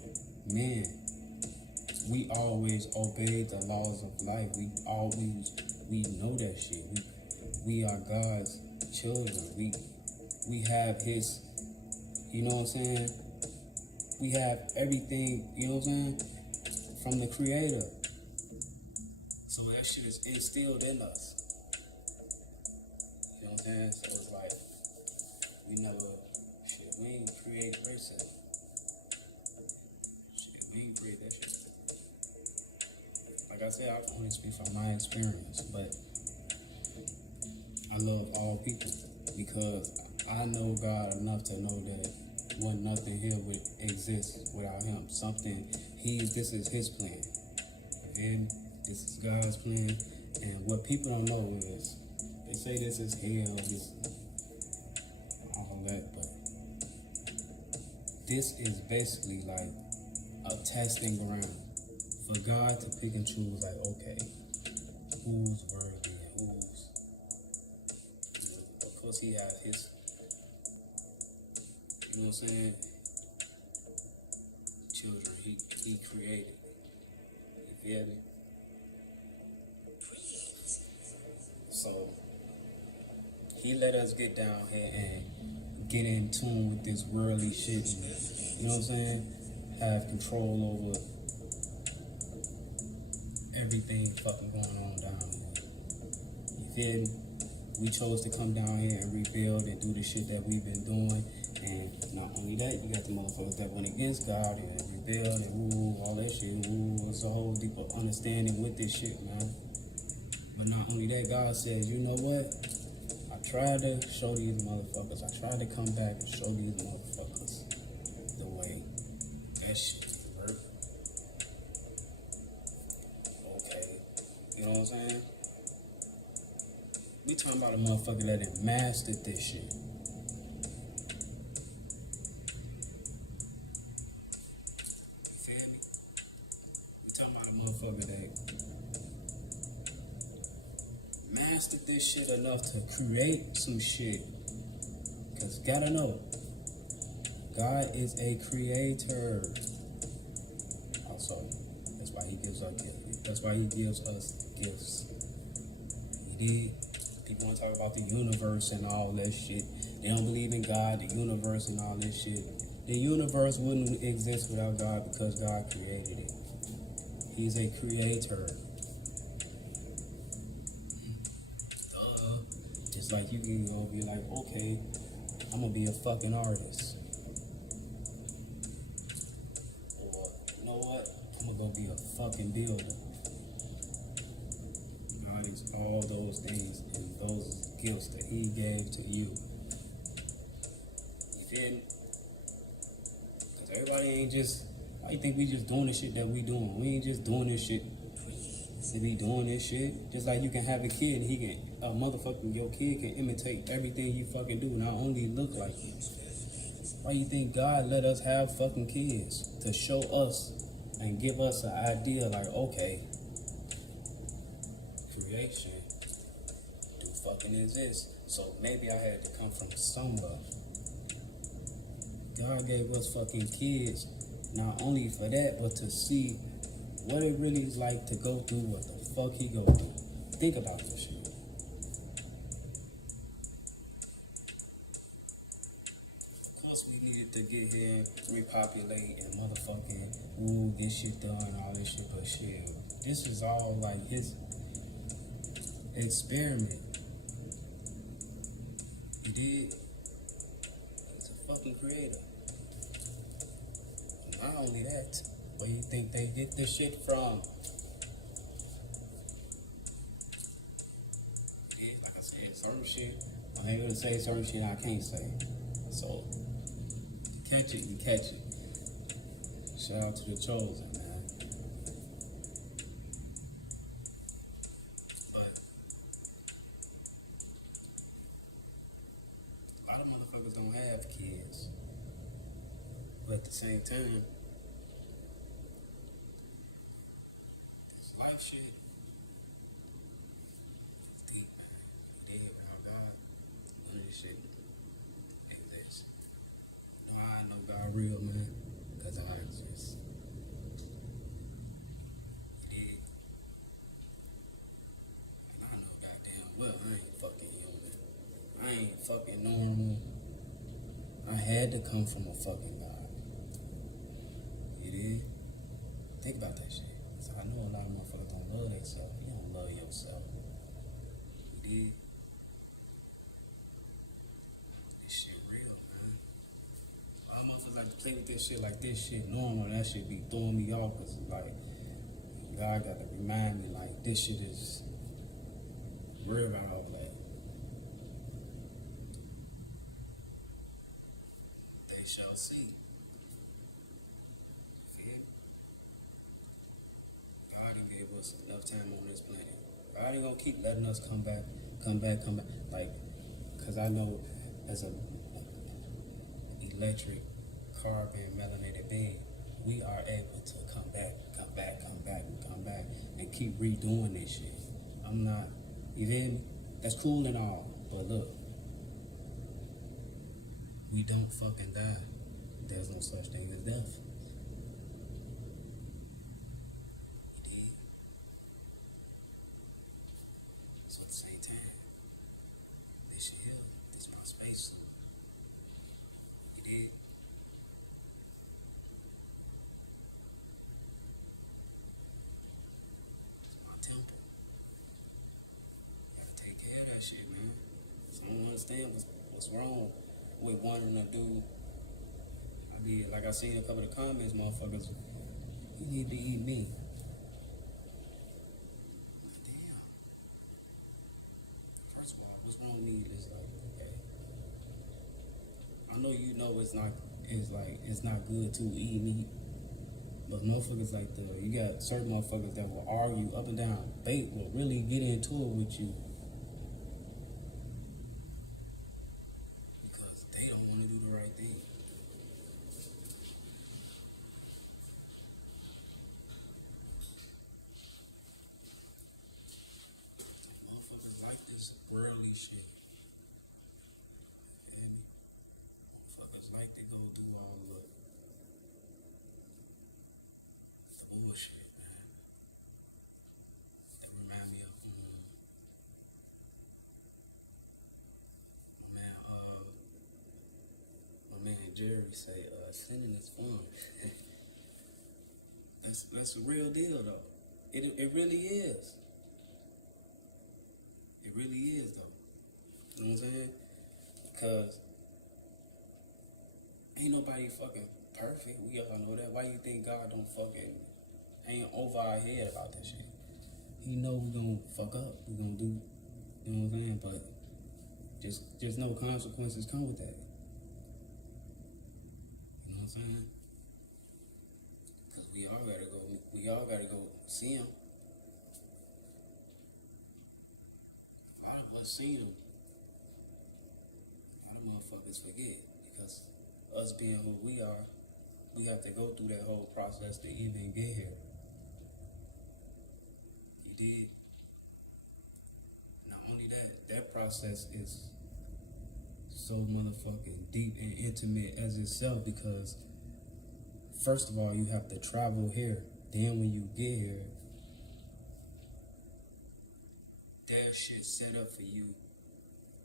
men. We always obeyed the laws of life. We know that shit. We are God's children. We have His, you know what I'm saying? We have everything, you know what I'm saying, from the Creator. So that shit is instilled in us. You know what I'm saying? So it's like, we ain't create racism. Shit, we ain't create that shit. Like I said, I can only speak from my experience, but I love all people because I know God enough to know that nothing here would exist without Him. This is His plan. And this is God's plan. And what people don't know is, they say this is hell, this, all that, but this is basically like a testing ground for God to pick and choose, like, okay, who's worthy and who's, you know, of course He has His, you know what I'm saying, children He created. You feel me? So He let us get down here and get in tune with this worldly shit. And, you know what I'm saying? Have control over everything fucking going on down here. You feel me? We chose to come down here and rebuild and do the shit that we've been doing. And not only that, you got the motherfuckers that went against God and rebelled and all that shit. It's a whole deeper understanding with this shit, man. But not only that, God says, you know what? I tried to show these motherfuckers. I tried to come back and show these motherfuckers the way that shit work. Okay. You know what I'm saying? We talking about a motherfucker that had mastered this shit. You feel me? We talking about a motherfucker that mastered this shit enough to create some shit. Cause gotta know, God is a creator. Also, that's why he gives us gifts. That's why he gives us gifts. He did. People want to talk about the universe and all that shit. They don't believe in God, the universe and all this shit. The universe wouldn't exist without God because God created it. He's a creator. Just like you can go be like, okay, I'm gonna be a fucking artist. Or, you know what? I'm gonna go be a fucking builder. God is all those things and those gifts that he gave to you. You feel me? Because everybody ain't just, I think we just doing the shit that we doing. We ain't just doing this shit to be doing this shit. Just like you can have a kid, your kid can imitate everything you fucking do, not only look like you. Why you think God let us have fucking kids? To show us and give us an idea like, okay, creation do fucking exist. So maybe I had to come from somewhere. God gave us fucking kids, not only for that, but to see what it really is like to go through what the fuck he go through. Think about this shit. Of course we needed to get here, repopulate, and motherfucking, this shit done, all this shit, but shit, this is all like his experiment. He did. He's a fucking creator. And not only that, where you think they get this shit from? Yeah, like I said, certain shit, I'm able to say certain shit I can't say. So, catch it, you catch it. Shout out to the chosen, man. But a lot of motherfuckers don't have kids. But at the same time, this life shit is deep, man. You did without God, none of this shit exists. I know God real, man, because I exist. You did. And I know goddamn well I ain't fucking human. I ain't fucking normal. I had to come from a fucking God. You did? Think about that shit. So I know a lot of motherfuckers don't love themselves. You don't love yourself. You did? This shit real, man. A lot of motherfuckers like to play with this shit like this shit normal. That shit be throwing me off because like God got to remind me like this shit is real about all that. They shall see. God done gave us enough time on this planet. God ain't gonna keep letting us come back. Like, cause I know as a electric, carbon, melanated being, we are able to come back, and keep redoing this shit. I'm not, you feel me? That's cool and all, but look, we don't fucking die. There's no such thing as death. So at the same time, this shit here, this my space suit. that shit, man. So I don't understand what's wrong with wanting to do. Like I seen a couple of the comments, motherfuckers. You need to eat me. Damn. First of all, what's wrong with me is like, okay. I know you know it's not good to eat meat. But motherfuckers like you got certain motherfuckers that will argue up and down. They will really get into it with you because they don't want to do the right thing. Motherfuckers like this worldly shit. And motherfuckers like to go do all the bullshit, man. That remind me of my man Jerry say, sinning is fun. That's a real deal though. It really is. It really is though. You know what I'm saying? Because ain't nobody fucking perfect. We all know that. Why you think God don't fucking ain't over our head about that shit? He know we gonna fuck up. We gonna do, you know what I'm saying? But just no consequences come with that. You know what I'm saying? Cause we all gotta go see him. A lot of us seen him. A lot of motherfuckers forget because us being who we are, we have to go through that whole process to even get here. You did. Not only that process is so motherfucking deep and intimate as itself because first of all, you have to travel here. Then when you get here, there's shit set up for you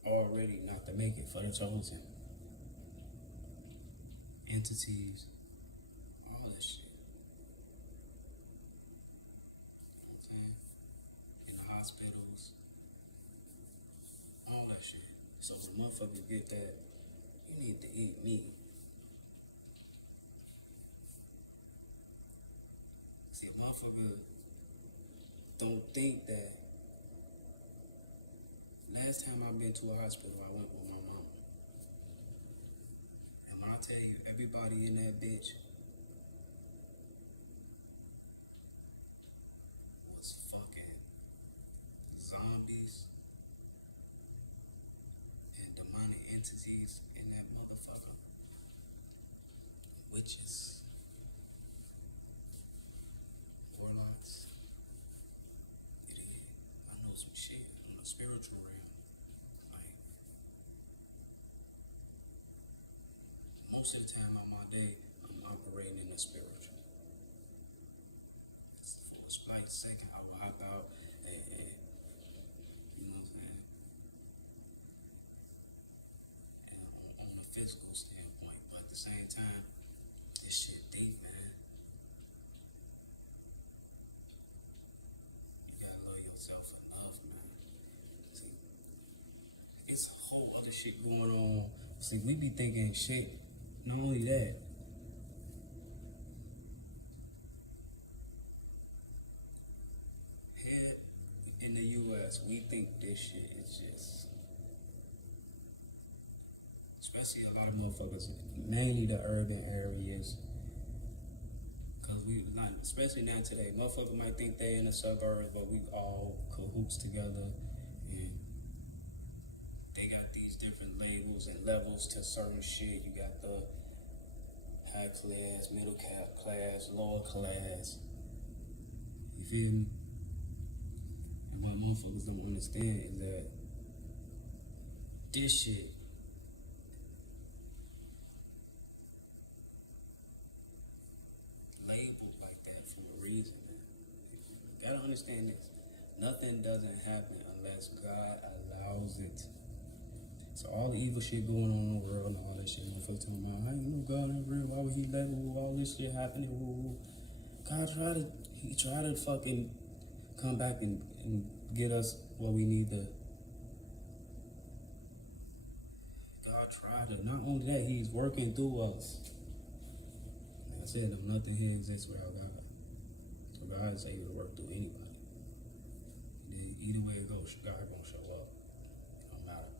already not to make it for the chosen. Entities, all that shit. You know what I'm saying? In the hospitals, all that shit. So when motherfuckers get that, you need to eat meat. See, a motherfucker don't think that. Last time I've been to a hospital, I went with my mama. And when I tell you, everybody in that bitch was fucking zombies and demonic entities in that motherfucker. Witches. Warlocks. I know some shit on the spiritual realm. Like, most of the time on my day, I'm operating in the spiritual. For a split second, I will hop out and you know what I'm saying? And on a physical standpoint, but at the same time, this shit deep, man. You gotta love yourself enough, man. See, it's a whole other shit going on. See, we be thinking shit. Not only that, here in the U.S., we think this shit is just, especially a lot of motherfuckers, mainly the urban areas, because we, not, especially now today, motherfuckers might think they in the suburbs, but we all cahoots together, and they got these different labels and levels to certain shit. You got the high class, middle class, lower class. You feel me? And what motherfuckers don't understand is that this shit labeled like that for a reason, man. You gotta understand this. Nothing doesn't happen unless God allows it. So all the evil shit going on in the world and all that shit, motherfuckers talking about, I know God ain't real, why would he let all this shit happen? God tried to fucking come back and get us what we need to God tried to. Not only that, He's working through us. Like I said, if nothing here exists without God. So God is able to work through anybody. And then either way it goes, God gonna show up. It don't matter.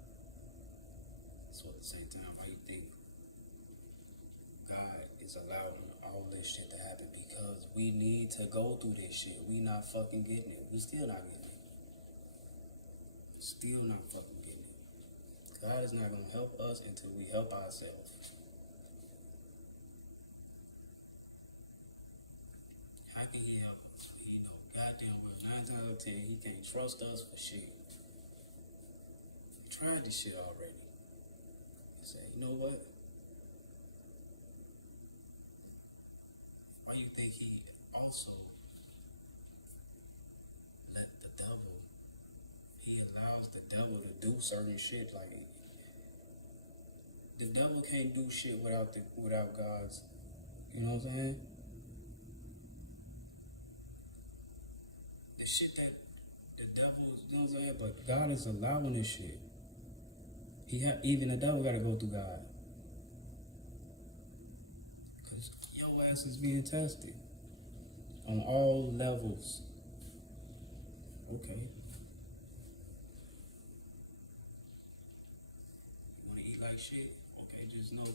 So at the same time, why you think God is allowing all this shit to happen? Because we need to go through this shit. We not fucking getting it. We still not getting it. Still not fucking getting it. God is not gonna help us until we help ourselves. How can He help us? He know goddamn well 9 times out of 10 He can't trust us for shit. We tried this shit already. He said, you know what? Why you think He also let the devil, He allows the devil to do certain shit? Like, the devil can't do shit without God's, you know what I'm saying? The shit that the devil is, you know what I'm saying? But God is allowing this shit. Even the devil gotta go through God. Cause your ass is being tested on all levels. Okay. You wanna eat like shit? Okay, just know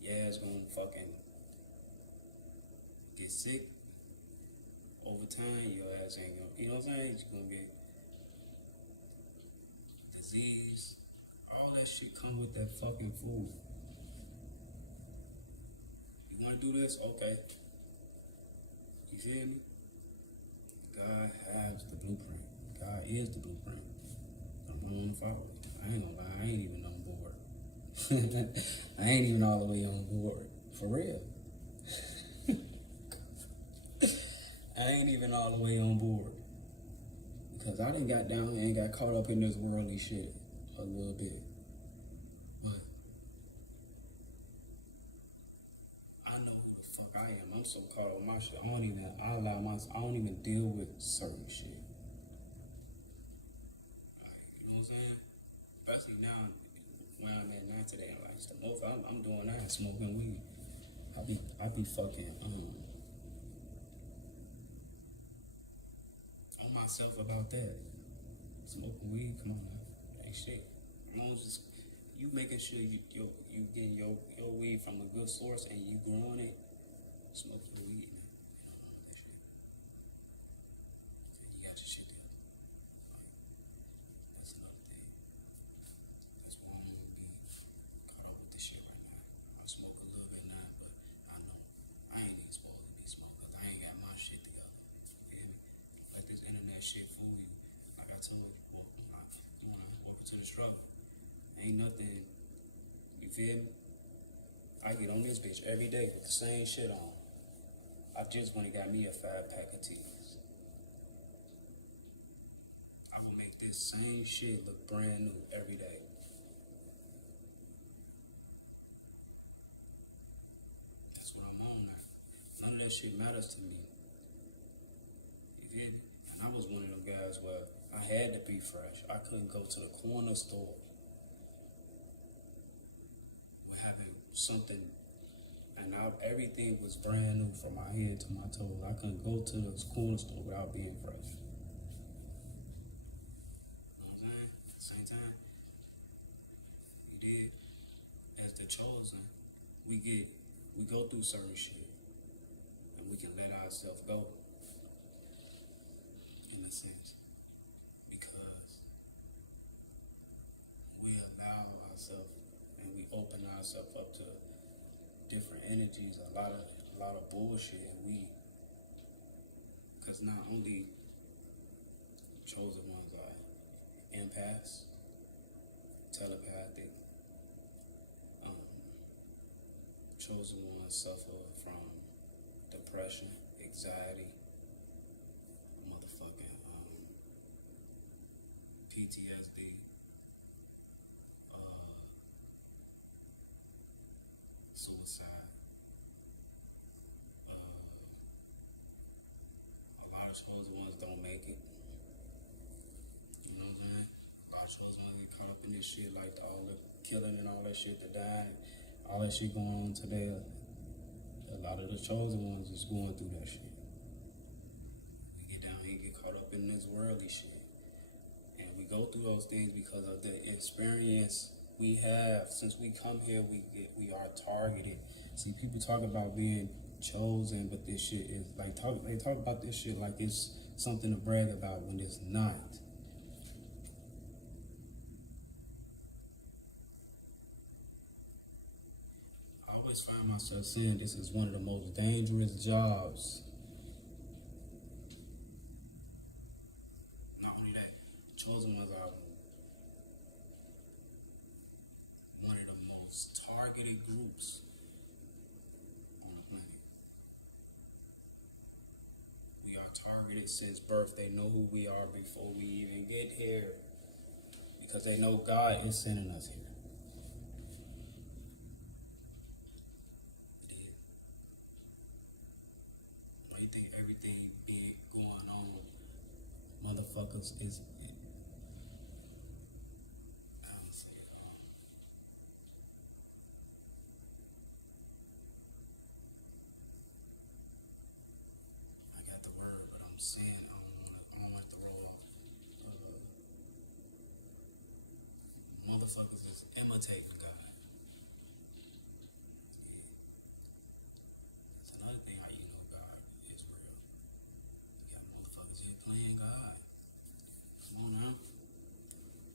your ass gonna fucking get sick. Over time, your ass ain't gonna, you know what I'm saying? You're gonna get disease. All that shit come with that fucking food. You wanna do this? Okay. You feel me? God has the blueprint. God is the blueprint. I'm gonna follow it. I ain't gonna lie, I ain't even on board. I ain't even all the way on board. For real. I ain't even all the way on board. Because I done got down and got caught up in this worldly shit a little bit. But I know who the fuck I am. I'm so caught up with my shit. I don't even deal with certain shit. Like, you know what I'm saying? Especially now, where I'm at now today, like the most I'm doing now is smoking weed. I be fucking on myself about that. Smoking weed, come on now. Ain't shit. As long as you making sure you getting your weed from a good source and you growing it, smoke your weed, man. That shit. You got your shit there. Like, that's another thing. That's why I'm gonna be caught up with this shit right now. I smoke a little bit now, but I know I ain't even supposed to be smoking because I ain't got my shit together. You feel me? Let this internet shit fool you. Like I told you, you wanna welcome to the struggle. Ain't nothing, you feel me? I get on this bitch every day with the same shit on. I just went and got me a 5-pack of teas. I will make this same shit look brand new every day. That's what I'm on now. None of that shit matters to me. You feel me? And I was one of them guys where I had to be fresh. I couldn't go to the corner store with having something, and everything was brand new from my head to my toes. I couldn't go to the corner store without being fresh. You know what I'm saying? At the same time, we did, as the chosen, we go through certain shit, and we can let ourselves go, in a sense, because we allow ourselves and we open ourselves up to different energies, a lot of bullshit, and because not only chosen ones are empaths, telepathic, chosen ones suffer from depression, anxiety, motherfucking PTSD, suicide. A lot of chosen ones don't make it. You know what I'm saying? A lot of chosen ones get caught up in this shit, like all the killing and all that shit, the dying, all that shit going on today. A lot of the chosen ones is going through that shit. We get down here, get caught up in this worldly shit. And we go through those things because of the experience we have. Since we come here, we are targeted. See, people talk about being chosen, but this shit is like they talk about this shit like it's something to brag about when it's not. I always find myself saying this is one of the most dangerous jobs. Not only that, chosen ones are one of the most targeted groups on the planet. We are targeted since birth. They know who we are before we even get here, because they know God is sending us here. Why do you think everything big going on, motherfuckers, is it? I don't say it all. I got the word, but I'm saying I don't like to roll off. Motherfuckers is imitating God. Yeah. That's another thing how you know God is real. You got motherfuckers here playing God. Come on now.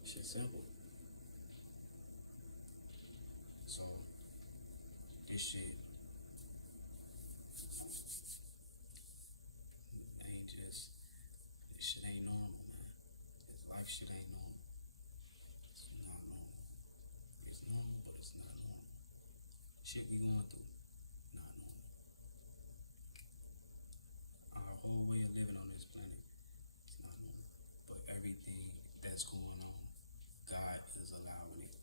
Shit simple. So, this shit ain't just, this shit ain't normal, man. This life shit ain't normal. It's not normal. It's normal, but it's not normal. Shit we going through, not normal. Our whole way of living on this planet is not normal. But everything that's going on, God is allowing it.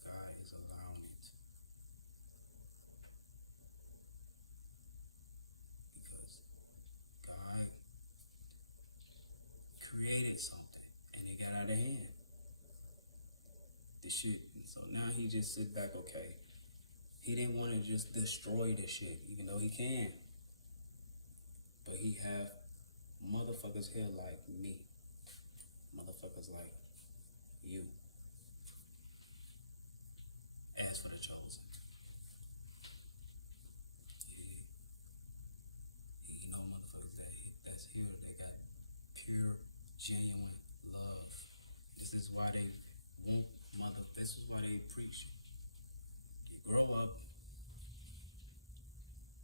God is allowing it. Because God created something and it got out of hand. The shit. So now he just sit back, okay. He didn't want to just destroy the shit, even though he can. But he have motherfuckers here like me. Motherfuckers like you. As for the chosen. Yeah. You know motherfuckers that's here, they got pure, genuine love. This is why they won't this is why they preach. They grow up,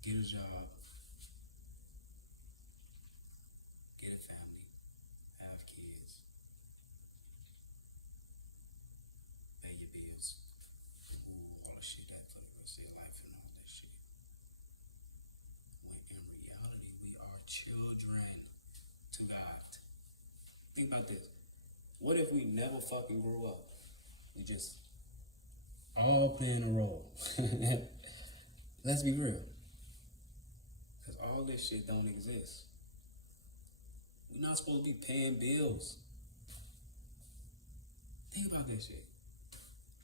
get a job, get a family, have kids, pay your bills, all the shit that for the rest of their life and all that shit. When in reality, we are children to God. Think about this. What if we never fucking grew up? We just all playing a role. Let's be real. Because all this shit don't exist. We're not supposed to be paying bills. Think about that shit.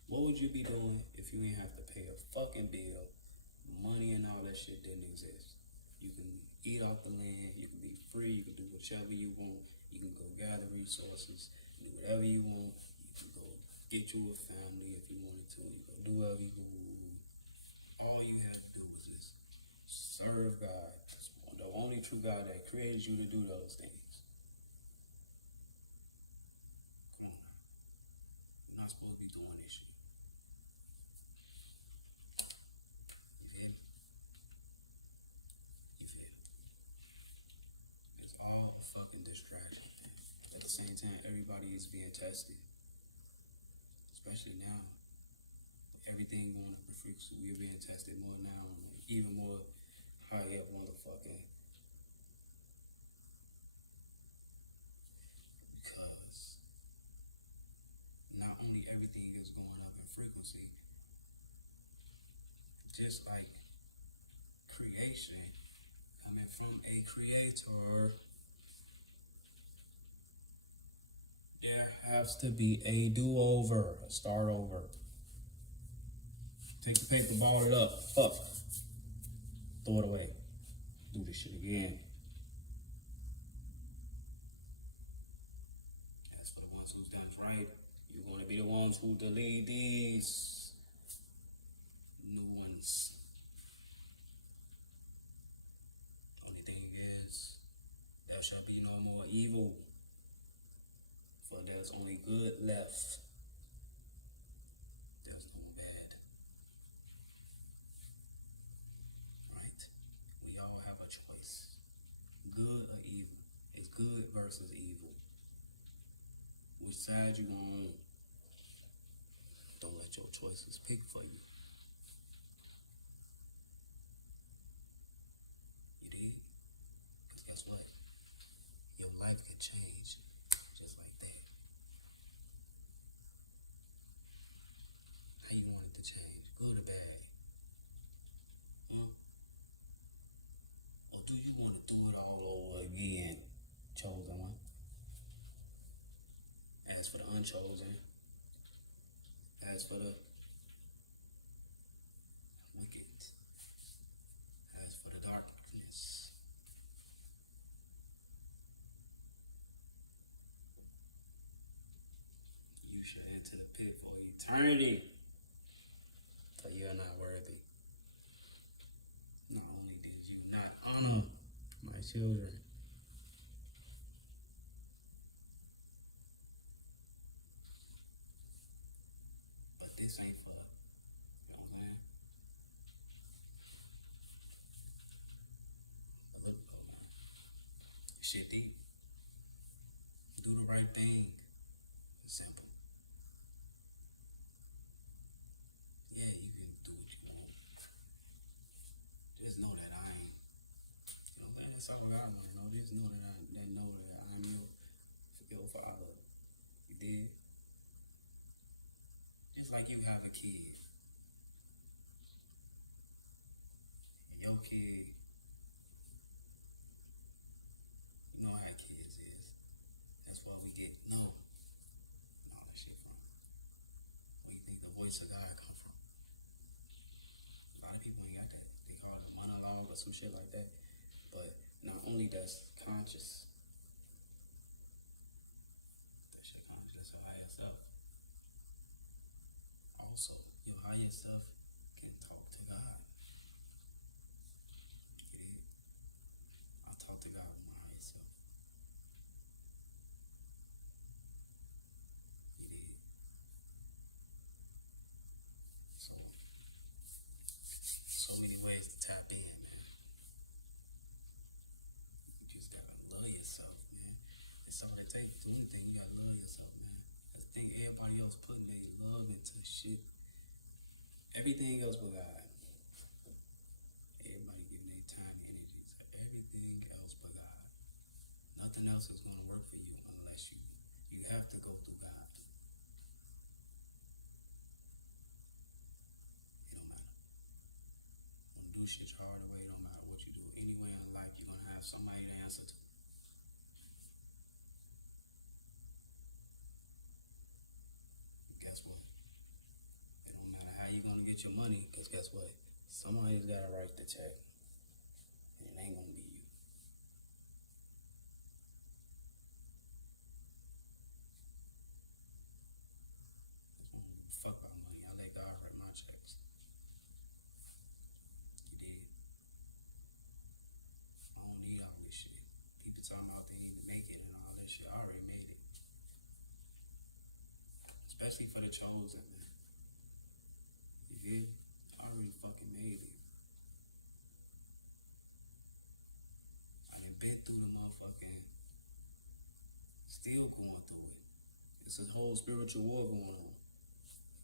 What would you be doing if you didn't have to pay a fucking bill? Money and all that shit didn't exist. You can eat off the land. You can be free. You can do whatever you want. You can go gather resources. Do whatever you want. You can go get you a family if you wanted to. You can do whatever you do. All you had to do was just serve God. The only true God that created you to do those things. Come on now. You're not supposed to be doing this shit. You feel me? You feel me? It's all a fucking distraction. At the same time, everybody is being tested. Especially now. Everything on the frequency, we're being tested more now. Even more high up motherfucking. Because not only everything is going up in frequency, just like creation coming from a creator, there have has to be a do-over, a start over. Take the paper, ball it up, throw it away. Do this shit again. That's for the ones who's done right. You're going to be the ones who delete these new ones. Only thing is, there shall be no more evil, for there's only good left. There's no bad. Right? We all have a choice. Good or evil. It's good versus evil. Which side you on? Don't let your choices pick for you. You did? Because guess what? Your life can change just like that. How you want it to change? Good or bad? Huh? Or do you want to do it all over again? Chosen one. As for the unchosen, as for the wicked, as for the darkness, you should enter the pit for eternity, for you are not worthy. Not only did you not honor my children, but this ain't for, you know what I'm saying? But look, shit deep. Do the right thing. It's simple. Yeah, you can do what you want. Just know that I ain't. You know what I'm saying? That's all I know. You know, just know that I'm your forgive father. You did? Just like you have a kid. Your kid, you know how kids is. That's why we get no and all that shit from. Where you think the voice of God come from? A lot of people ain't got that. They call it a monologue or some shit like that. But not only that's conscious, that's your conscious, that's your higher self. Also, your higher self can talk to God. It is. I talk to God with my higher self. It is. So many ways to tap in, man. You just gotta love yourself, man. It's all it takes. The only thing, you gotta love yourself, man. I think everybody else putting their love into shit. Everything else but God. Everybody giving their time and energy to everything else but God. Nothing else is gonna work for you unless you have to go through God. It don't matter. When you do shit your hard way, it don't matter what you do. Anywhere in life, you're gonna have somebody to answer to. Guess what? It don't matter how you're gonna get your money, because guess what? Somebody's gotta write the check. And it ain't gonna be you. I don't give a fuck about money. I let God write my checks. You did. I don't need all this shit. People talking about they didn't make it and all that shit. I already made it. Especially for the chosen, man. You did? I already fucking made it. I done been through the motherfucking, still going through it. It's a whole spiritual war going on.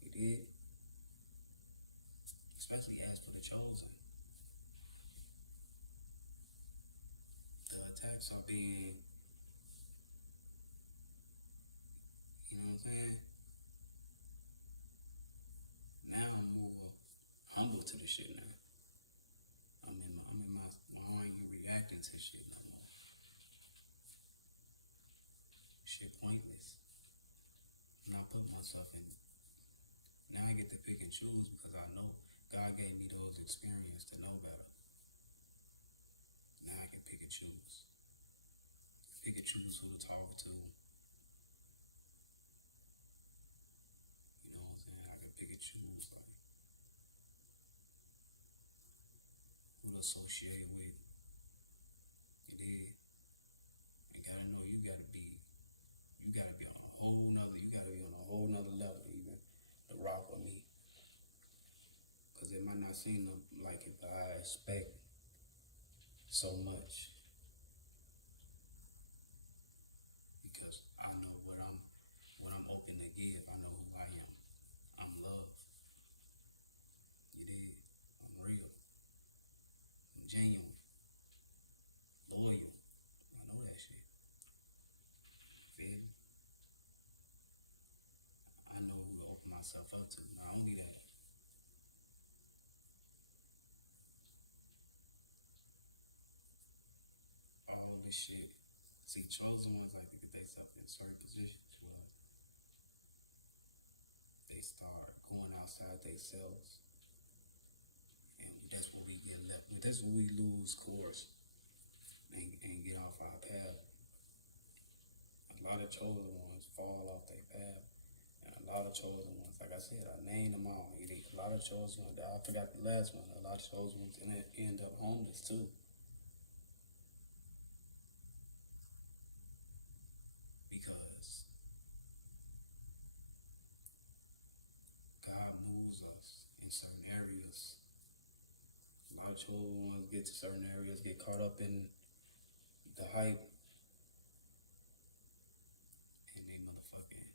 You did? Especially as for the chosen. The attacks are being, you know what I'm saying? Now I'm more humble to the shit now. I'm in my I ain't reacting to shit no more. Shit pointless. myself, and now I get to pick and choose because I know God gave me those experiences to know better. Now I can pick and choose. Pick and choose who to talk to. You know what I'm saying? I can pick and choose like who to associate with. And then you gotta know you gotta be on a whole nother level even to rock with me. Cause it might not seem like it, but I expect so much. Because I know what I'm open to give. I know who I am. I'm love. You did. I'm real. I'm genuine. Loyal. I know that shit. Feel me? I know who to open myself up to. Not only that, all this shit. See, chosen ones like to get themselves in certain positions where they start going outside themselves, and that's where we get left. That's where we lose course and get off our path. A lot of chosen ones fall off their path, and a lot of chosen ones, like I said, I named them all. A lot of chosen ones. I forgot the last one. A lot of chosen ones end up homeless too. Because God moves us in certain areas. A lot of chosen ones get to certain areas, get caught up in the hype, and they motherfucking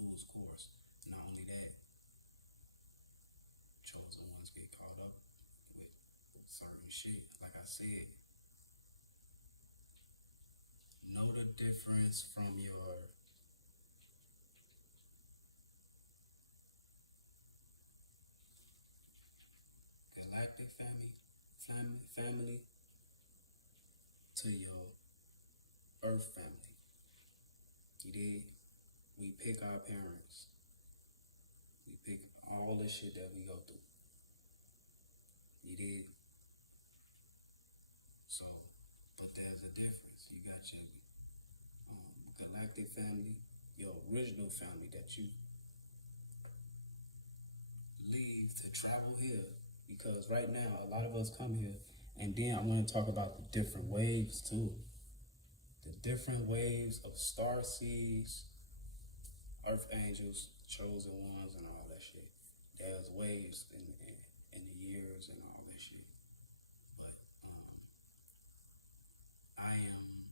lose course. Not only that, chosen ones get caught up with certain shit. Like I said, know the difference from your galactic family to your earth family. You did? We pick our parents. We pick all the shit that we go through. You did? So, but there's a difference. You got your galactic family, your original family that you leave to travel here. Because right now, a lot of us come here, and then I want to talk about the different waves too. The different waves of star seeds, earth angels, chosen ones, and all that shit. There's waves in the years and all that shit. But I am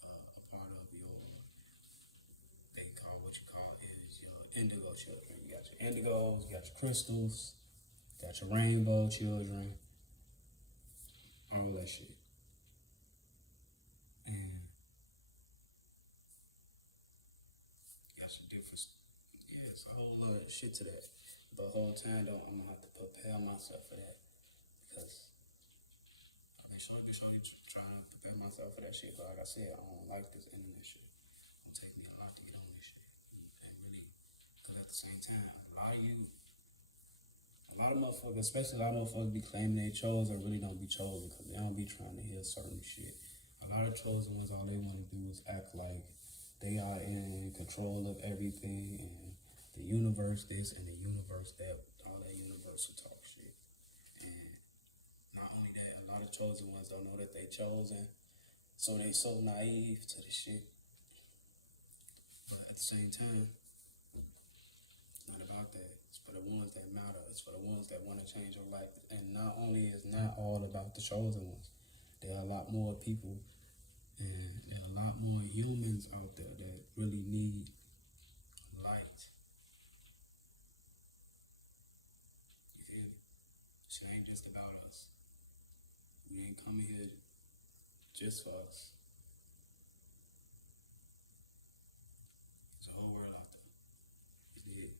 a part of your, they call what you call is your indigo children. You got your indigos, you got your crystals, you got your rainbow children, all that shit. And got some different, yeah, it's a whole lot of shit to that. But the whole time though, I'm gonna have to prepare myself for that. Because I've been shorty trying to prepare myself for that shit. But like I said, I don't like this internet shit. It's gonna take me a lot to get on this shit. And really, because at the same time, a lot of motherfuckers, especially a lot of motherfuckers be claiming they chose or really don't be chosen because they don't be trying to hear certain shit. A lot of chosen ones, all they want to do is act like they are in control of everything and the universe this and the universe that, all that universal talk shit. And not only that, a lot of chosen ones don't know that they chosen, so they so naive to the shit. But at the same time, it's not about that. It's for the ones that matter. It's for the ones that want to change your life. And not only is not all about the chosen ones, there are a lot more people and there are a lot more humans out there that really need light. You feel me? Shit ain't just about us. We ain't coming here just for us. There's a whole world out there. It's dead.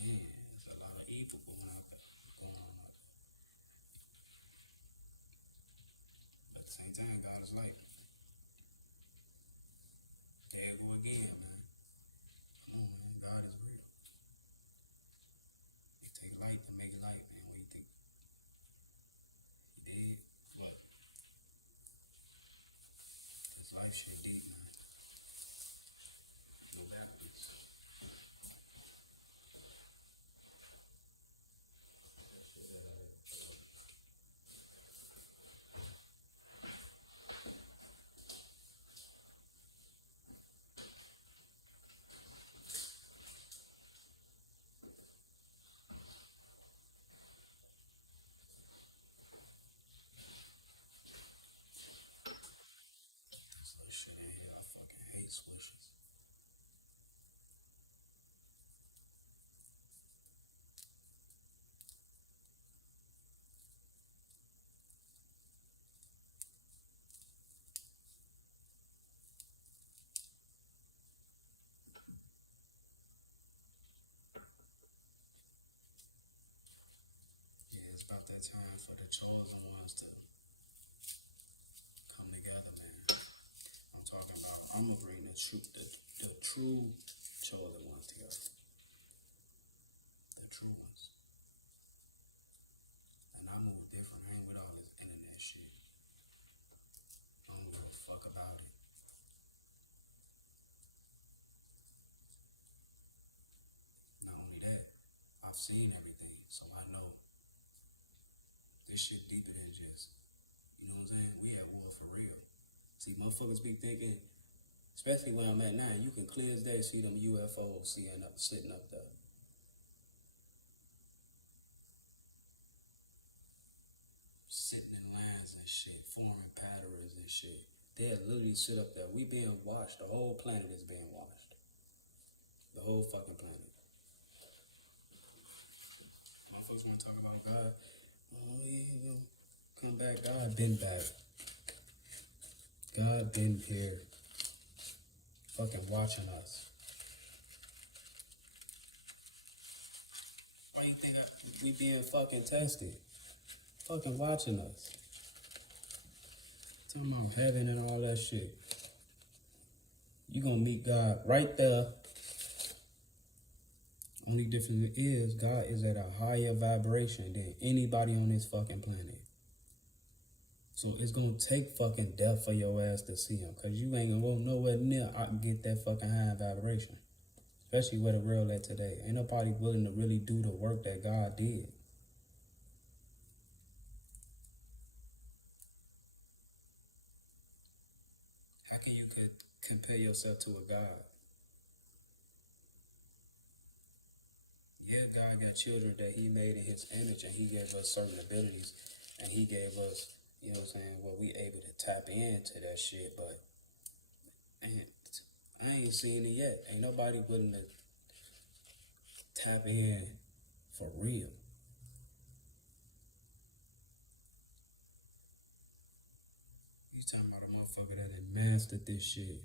And there's a lot of evil going on out there. But at the same time, God is light. There you go again, man. shit deep, man. No backwards. This little shit in here, I fucking hate swishes. Yeah, it's about that time for the chosen ones to come together, man. I'm talking about, I'm gonna bring the true chosen ones together. The true ones. And I move different. I ain't with all this internet shit. I don't give a fuck about it. Not only that, I've seen everything, so I know this shit deeper than just, you know what I'm saying? We at war for real. See, motherfuckers be thinking, especially where I'm at now, you can clear as day see them UFOs sitting up there. Sitting in lines and shit, forming patterns and shit. They'll literally sit up there. We being watched. The whole planet is being watched. The whole fucking planet. Motherfuckers want to talk about God. Oh, yeah, come back. God been back. God been here. Fucking watching us. Why you think we being fucking tested? Fucking watching us. Talking about heaven and all that shit. You gonna meet God right there. Only difference is God is at a higher vibration than anybody on this fucking planet. So it's gonna take fucking death for your ass to see him, cause you ain't gonna go nowhere near I can get that fucking high vibration. Especially where the world at today. Ain't nobody willing to really do the work that God did. How can you compare yourself to a God? Yeah, God got children that he made in his image, and he gave us certain abilities, and he gave us, you know what I'm saying, well, we able to tap into that shit, but I ain't seen it yet. Ain't nobody willing to tap in for real. You talking about a motherfucker that had mastered this shit.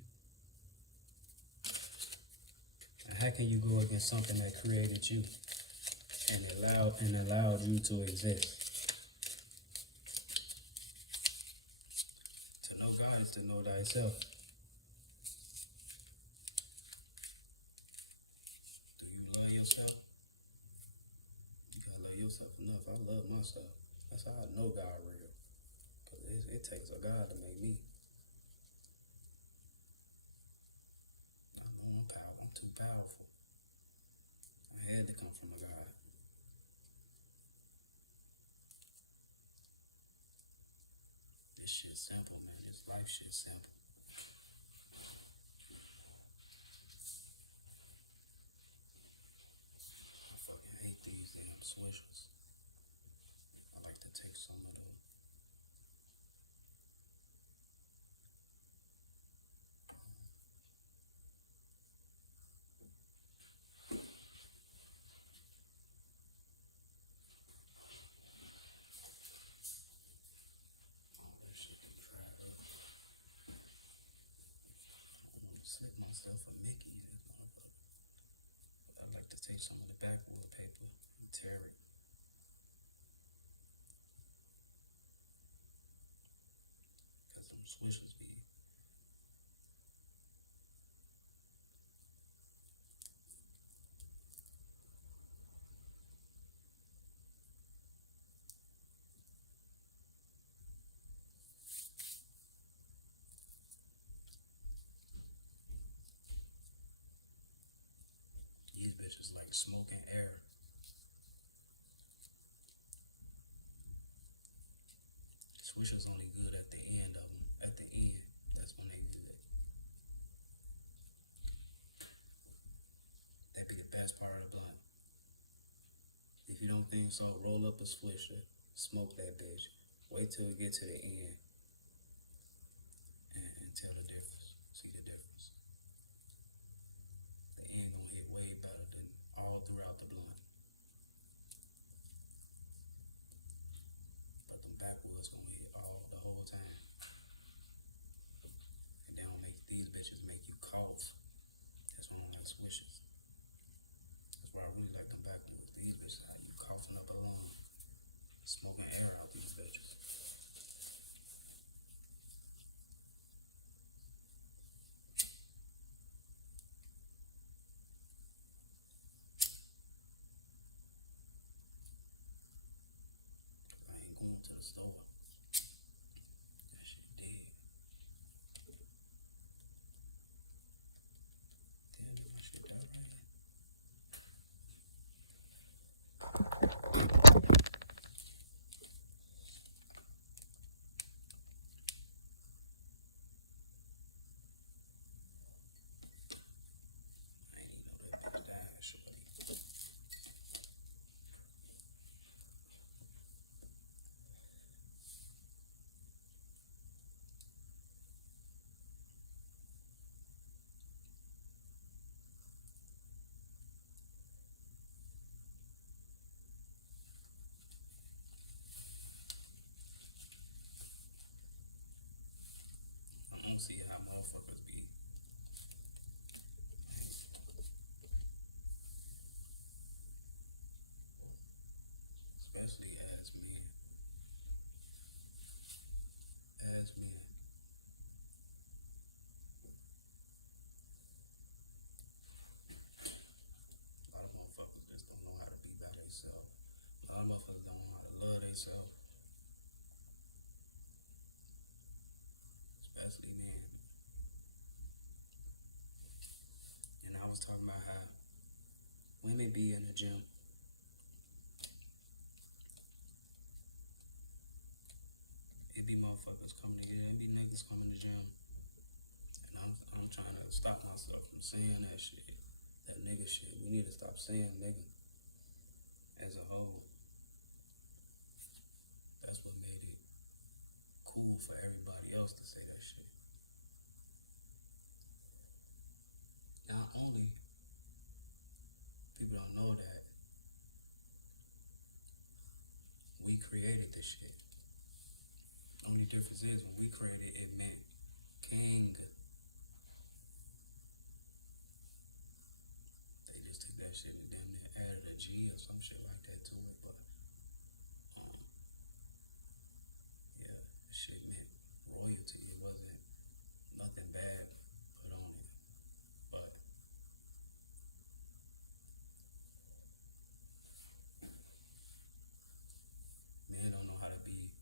And how can you go against something that created you and allowed you to exist? To know God is to know thyself. Do you love yourself? You gotta love yourself enough. I love myself. That's how I know God real. Cause it takes a God to make me. I know I'm too powerful. I had to come from a God. This shit simple, man. This life shit simple. I fucking hate these damn swishers. I like to take some of them. Set myself a Mickey, that motherfucker. I like to take some of the backwood paper and tear it. Cause them swishers be. smoking air. Swishers only good at the end of them. At the end, that's when they good. That be the best part of the blunt. If you don't think so, roll up a swisher, smoke that bitch. Wait till it get to the end and tell the difference. See the difference. The end gonna hit way better than all throughout the blunt. But the backwoods gonna hit all the whole time. And they don't make these bitches make you cough. That's why I don't like swishers. That's why I really like them backwoods. These bitches have you coughing up a lung, smoking air out these bitches. I ain't going to the store. That shit dead. Damn, that shit done right. I ain't even know that bitch died, shorty. I don't see how motherfuckers be, especially as men. As men. A lot of motherfuckers just don't know how to be by themselves. A lot of motherfuckers don't know how to love themselves, especially men. And I was talking about how women be in the gym. It be motherfuckers coming together. It be niggas coming to the gym. And I'm trying to stop myself from saying that shit. That nigga shit. We need to stop saying nigga as a whole. That's what made it cool for everybody else to say that shit. Not only people don't know that we created this shit. The only difference is when we created it meant king. They just took that shit and then they added a G or some shit like that to it. But yeah, that shit meant royalty. It wasn't nothing bad put on it. But men don't know how to be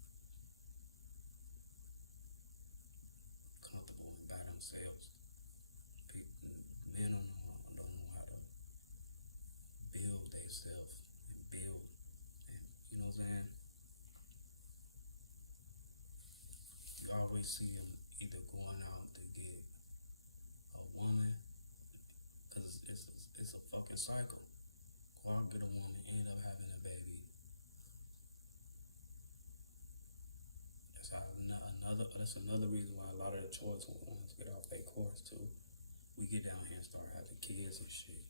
comfortable by themselves. Men don't know how to build themselves and build. And you know what I'm saying? You always see them either going out to get a woman, because it's a fucking cycle. Go out, get a woman, end up having a baby. That's another reason why a lot of the choice ones get off their course too. We get down here and start having kids and shit.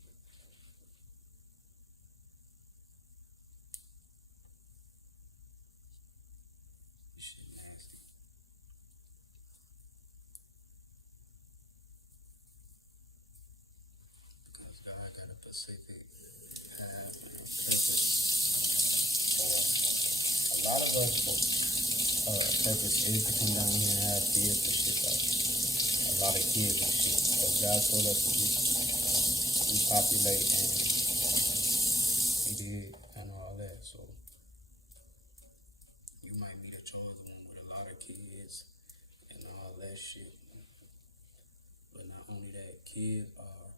This shit nasty. Because God got a specific purpose. A lot of us purpose is to come down here and have kids and shit though. A lot of kids and shit. Because God told us to repopulate and He did and all that. So you might be the chosen one with a lot of kids and all that shit. But not only that, kids are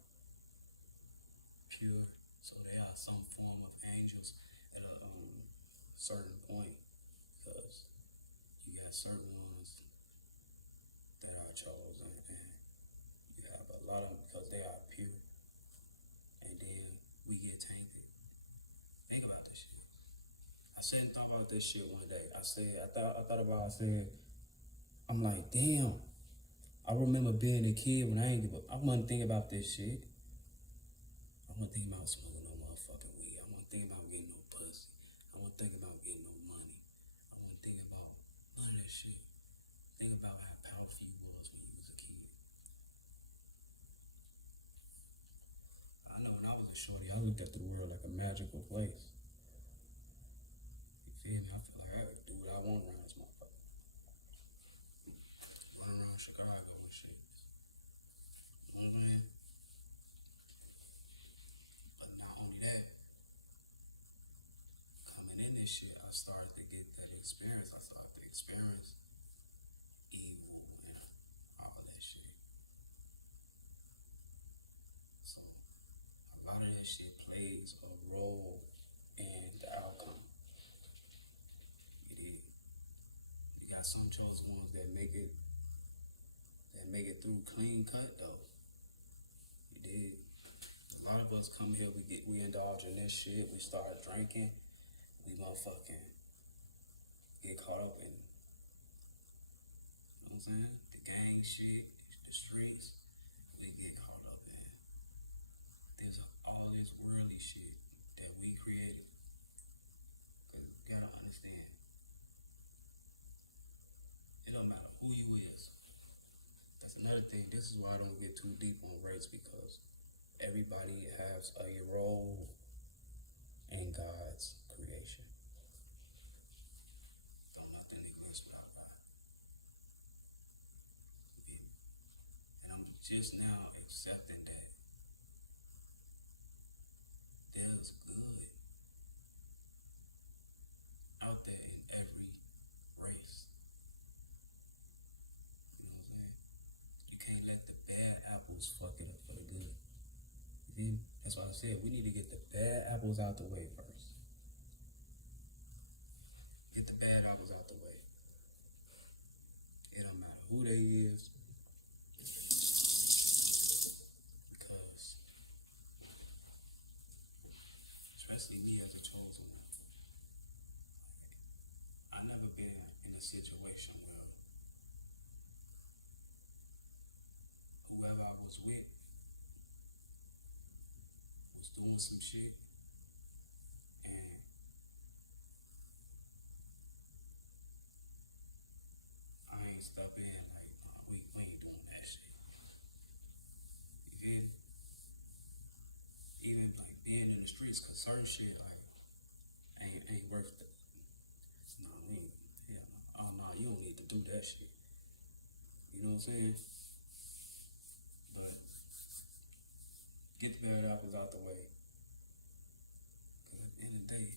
pure, so they are certain point, because you got certain ones that are chosen, and you have a lot of them because they are pure, and then we get tainted. Think about this shit. I sat and thought about this shit one day. I said, I'm like, damn. I remember being a kid when I wasn't thinking about this shit. I wasn't thinking about smoking no motherfucking weed. I wasn't thinking about getting no pussy. I wasn't thinking about getting no money. I wasn't thinking about none of that shit. Think about how powerful you was when you was a kid. I know when I was a shorty, I looked at the world like a magical place. You feel me? I feel like I could do what I want around this motherfucker. Run around Chicago and shit. You know what I'm saying? But not only that, coming in this shit, I started to get that experience. I started to experience evil and all that shit. So a lot of that shit plays a role in the outcome. You did. You got some chosen ones that make it through clean cut though. You did. A lot of us come here, we indulge in this shit, we start drinking, we motherfucking get caught up in, you know what I'm saying? The gang shit, the streets, we get caught up in. There's all this worldly shit that we created. Cause you gotta understand, it don't matter who you is. That's another thing. This is why I don't get too deep on race, because everybody has a role in God's creation. Don't nothing neglect about God. And I'm just now accepting that there's good out there in every race. You know what I'm saying? You can't let the bad apples fuck it up for the good. That's why I said we need to get the bad apples out the way first. Get the bad apples out the way. It don't matter who they is, because especially me as a chosen one, I never been in a situation where whoever I was with was doing some shit, and I ain't step in like, nah, we ain't doing that shit. You feel me? Even like being in the streets, cause certain shit like ain't worth it. No, we ain't. Yeah, oh no, you don't need to do that shit. You know what I'm saying? But get the bad apples out the way. Cause at the end of the day,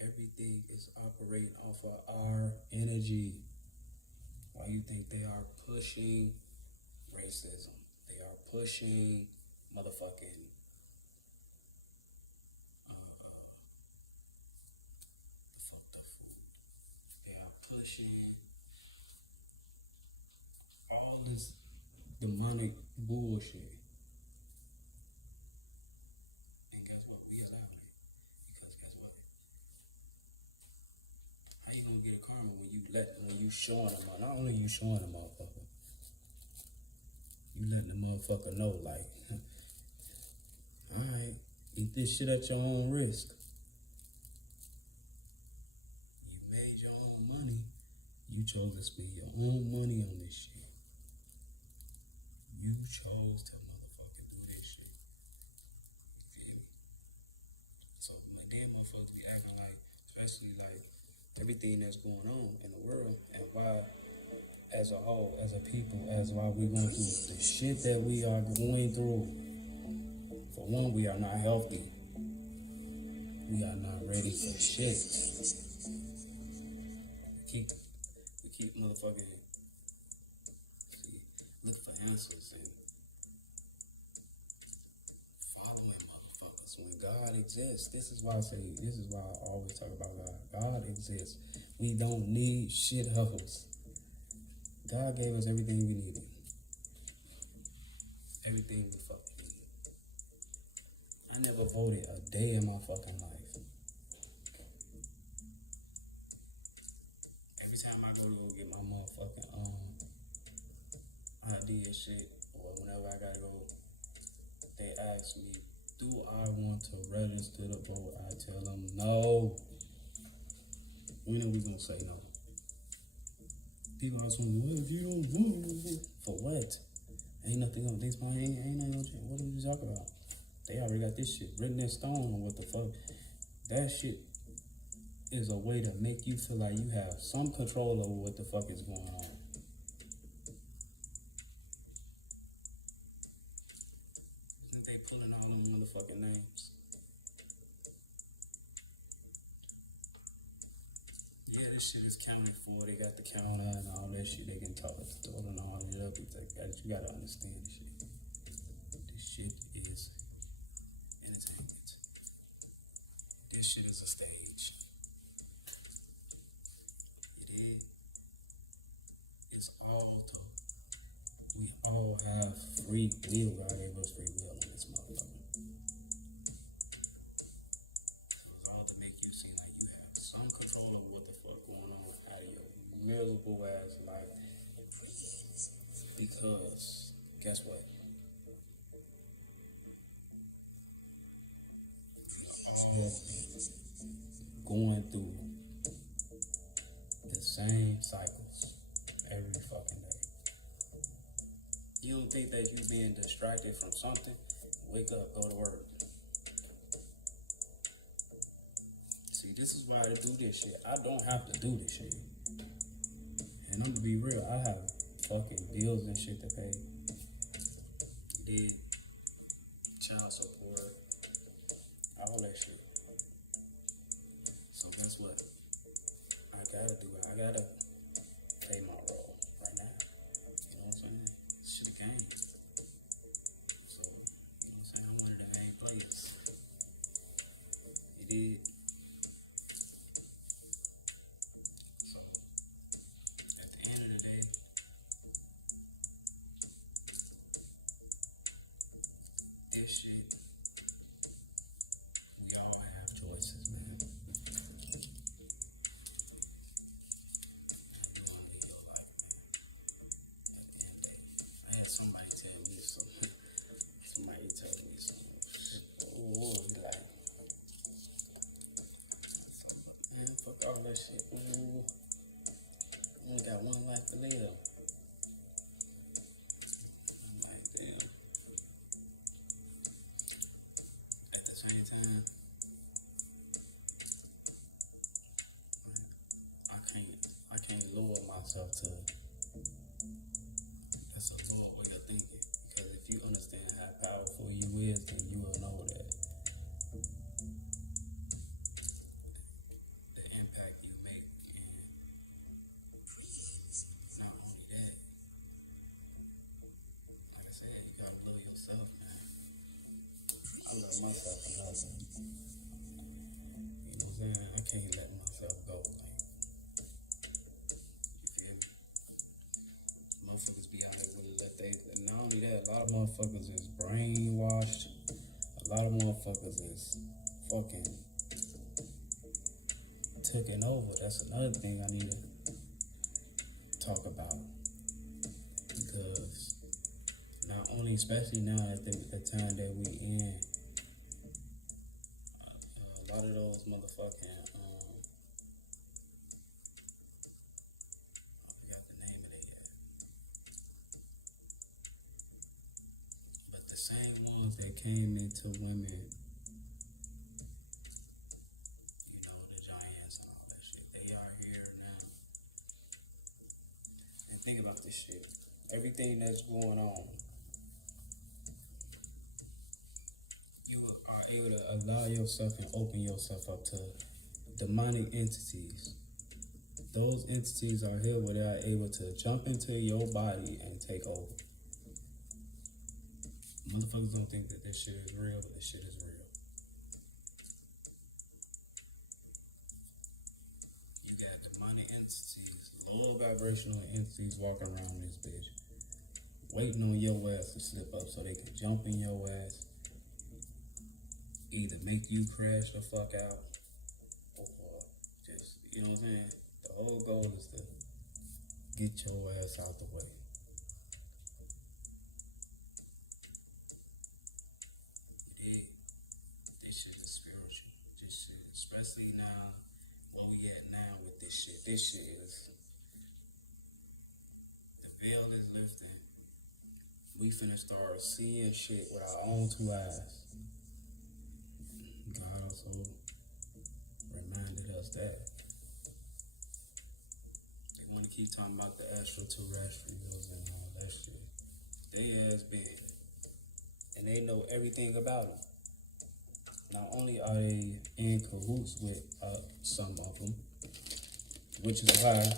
everything is operating off of our energy. Why you think they are pushing racism? They are pushing motherfucking fucked up food. They are pushing all this demonic bullshit. And guess what? We allow it. Because guess what? How you gonna get a karma when you showing them out? Not only you showing the motherfucker, you letting the motherfucker know like, alright, eat this shit at your own risk. You made your own money. You chose to spend your own money on this shit. You chose to motherfucking do this shit. You feel me? So my damn motherfuckers be acting like, especially like everything that's going on in the world, and why as a whole, as a people, as why we going through the shit that we are going through. For one, we are not healthy. We are not ready for shit. We keep motherfucking look for answers and following motherfuckers When God exists, this is why I always talk about God. God exists. We don't need shit hoes. God gave us everything we needed. Everything we fucking needed. I never voted a day in my fucking life. Every time I go get my motherfucking ID and shit, or whenever I gotta go, they ask me, do I want to register to vote? I tell them no. When are we gonna say no? People are saying, well, if you don't vote, for what? Ain't nothing gonna, ain't nothing gonna change. What are you talking about? They already got this shit written in stone. What the fuck? That shit is a way to make you feel like you have some control over what the fuck is going on. Isn't they pulling all them motherfucking names? Yeah, this shit is counted for. They got the counter and all that shit. They can talk and all that up. You gotta understand this shit. This shit is entertainment. This shit is a stage. It is. It's all to. We all have free will. God gave us free will in this motherfucker. Some control over what the fuck going on out of your miserable ass life. Because guess what? You're going through the same cycles every fucking day. You don't think that you being distracted from something? Wake up, go to work. See, this is why I do this shit. I don't have to do this shit. And I'm gonna be real, I have fucking bills and shit to pay. Did child support, all that shit. So guess what? I gotta pay my role right now. You know what I'm saying? This shit a game. So, you know what I'm saying? I'm one of the main players. You did. This shit, we all have choices, man. You want to live your life, man. At the end of the day, I had somebody tell me something. Somebody tell me something. Oh, like, man, fuck all that shit. Ooh, you only got one life to live. I can't lower myself to that's a lower way of thinking. Because if you understand how powerful you is, then you will know that the impact you make. And not only that, like I said, you gotta blow yourself, man. I love myself enough. You know what I'm saying? I can't let myself go. Motherfuckers be out there with it, and not only that, a lot of motherfuckers is brainwashed. A lot of motherfuckers is fucking taken over. That's another thing I need to talk about. Because not only, especially now at the time that we in, a lot of those motherfucking the same ones that came into women, you know, the giants and all that shit, they are here now. And think about this shit. Everything that's going on, you are able to allow yourself and open yourself up to demonic entities. Those entities are here where they are able to jump into your body and take over. Motherfuckers don't think that this shit is real, but this shit is real. entities, low vibrational entities walking around this bitch, waiting on your ass to slip up so they can jump in your ass, either make you crash the fuck out, or just, you know what I'm saying? The whole goal is to get your ass out the way. This shit is spiritual. This shit, especially now, where we at now with this shit. This shit is, the veil is lifting. We finna start seeing shit with our own two eyes. God also reminded us that. They want to keep talking about the extraterrestrials and all that shit. They has been. And they know everything about them. Not only are they in cahoots with some of them, which is why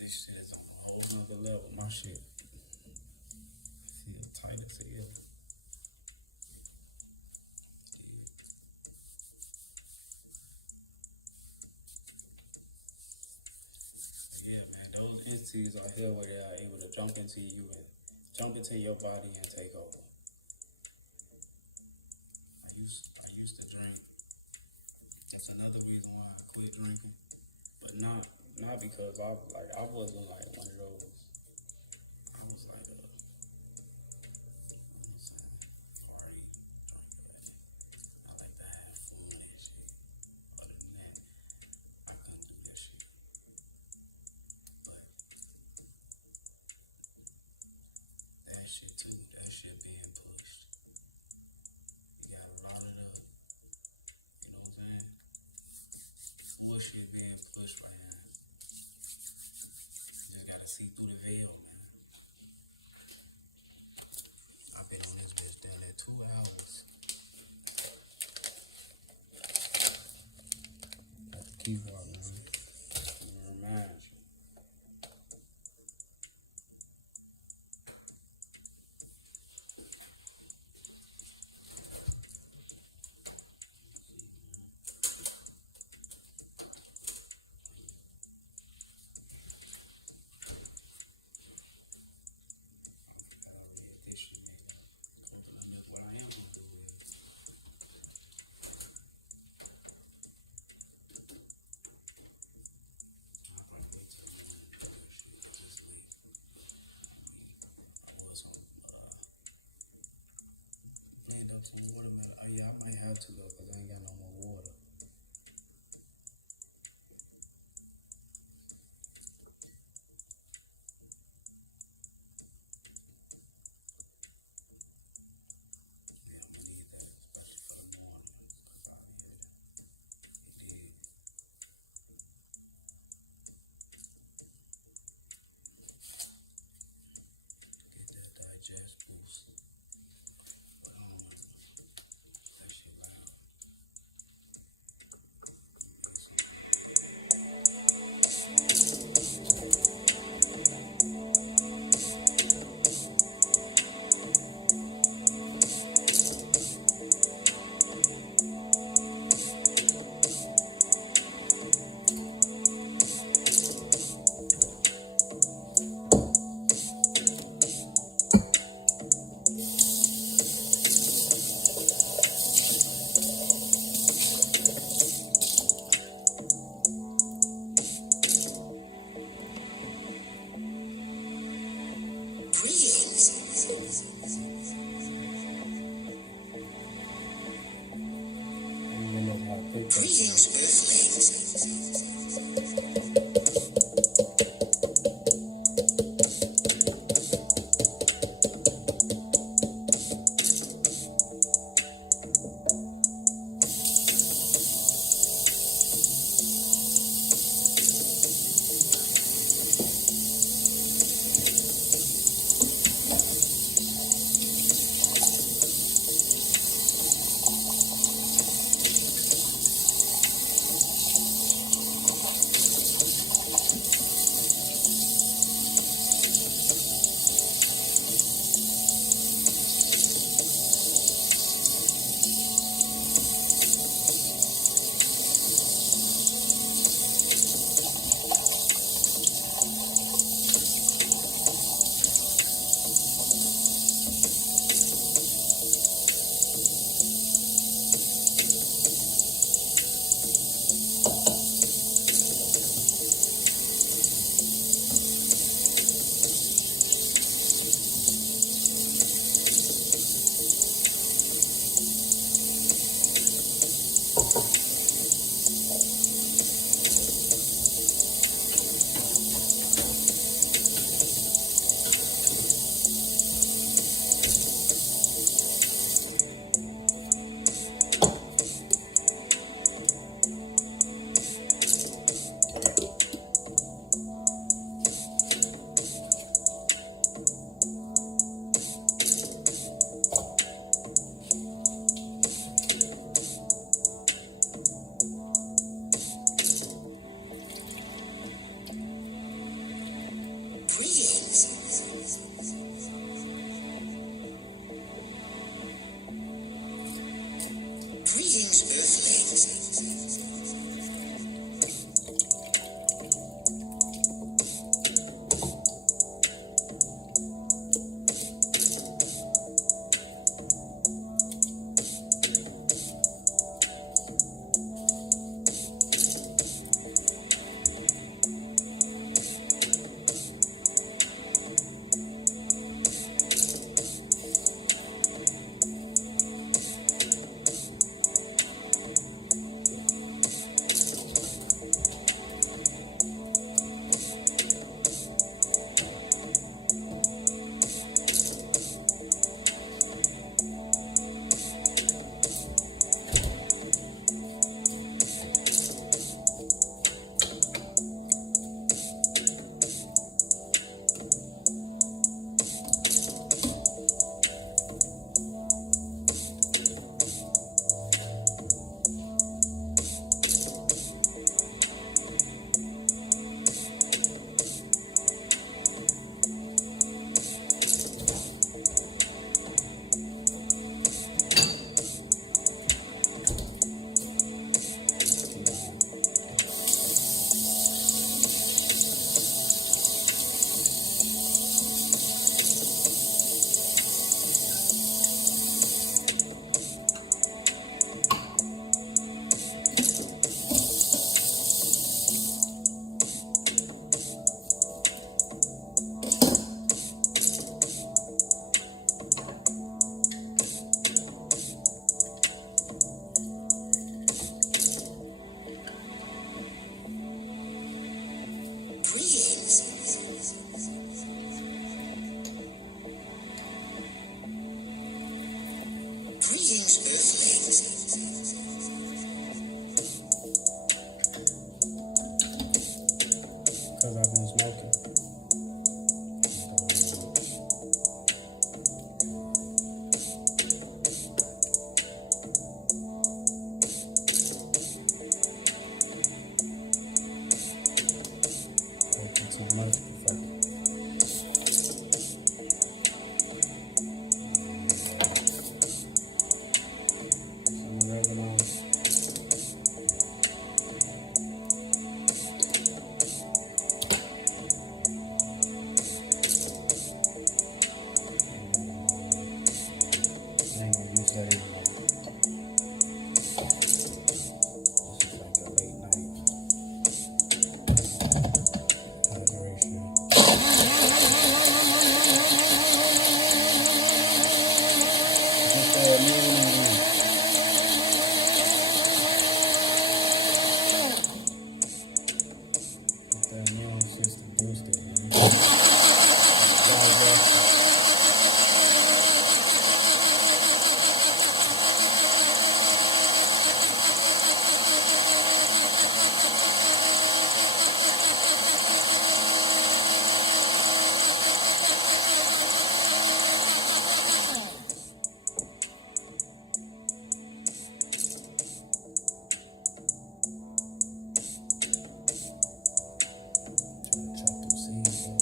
this shit is on a whole nother level. My shit feel tight as hell. Yeah, man, those entities are hell where they are able to jump into you and jump into your body and take over. I used to drink. That's another reason why I quit drinking, but not because I wasn't like one of those. I was like party drinker. I like to have fun and shit. Other than that, I couldn't do that shit. But that shit too, that shit being pushed. You gotta round it up. You know what I'm saying? So much shit being pushed right now. See through the veil, man. I've been on this bitch damn near 2 hours. Have to keep walking, man. Remind you. Some water, man. Oh, yeah, I might have to though, because I ain't got no more water. Yeah, I'm gonna need that, especially for the morning. It did. Get that digest boost. But I don't know. That shit loud. Because I've been smoking. Too much. Fuck it. Some oregano. I ain't gonna use that anymore. This is like a late night hydration. Just that meal in. Get that immune system boosted, man. Wow, bro. Chop them seeds, bro.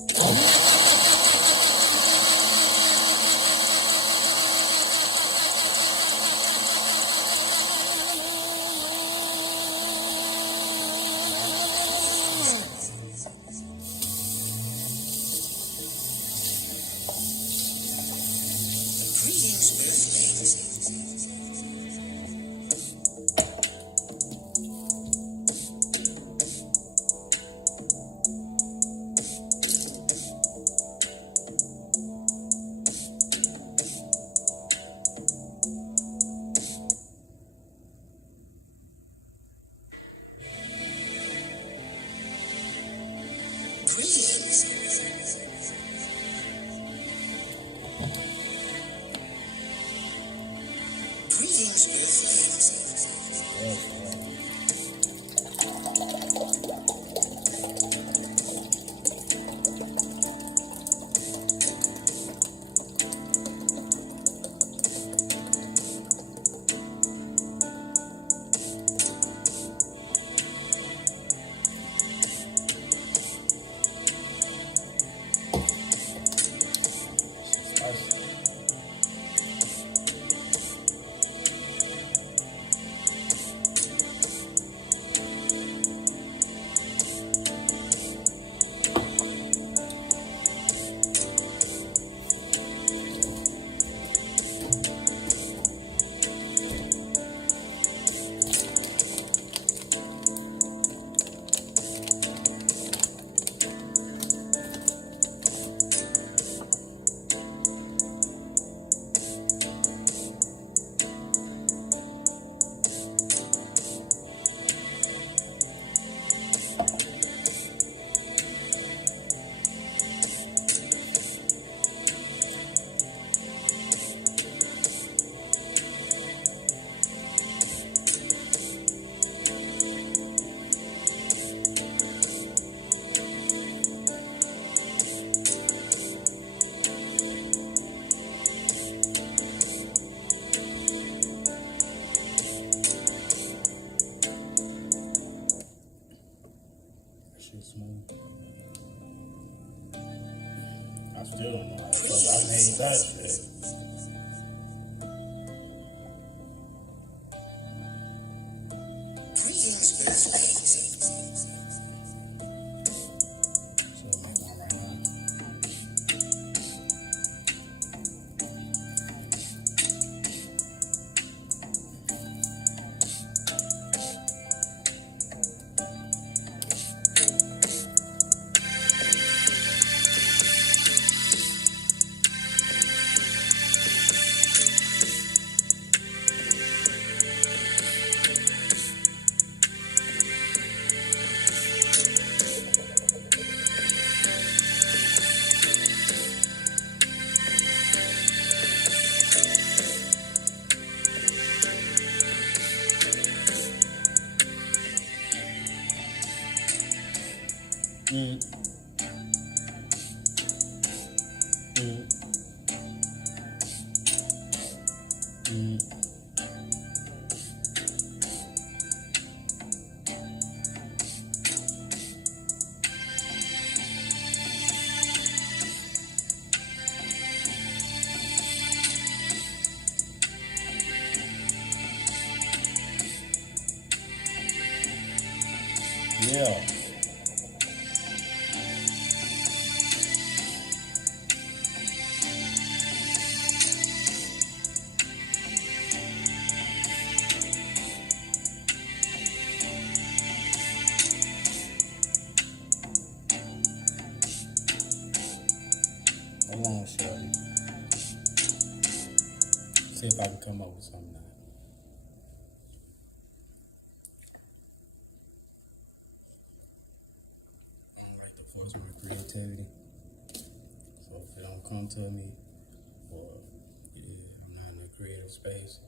Smooth. I still don't know how the fuck I made that shit. So I'll make one right now. Mm, mm, mm. Yeah. Hold on, shorty. See if I can come up with something now. I don't like to force my creativity. So if it don't come to me, or yeah, I'm not in a creative space,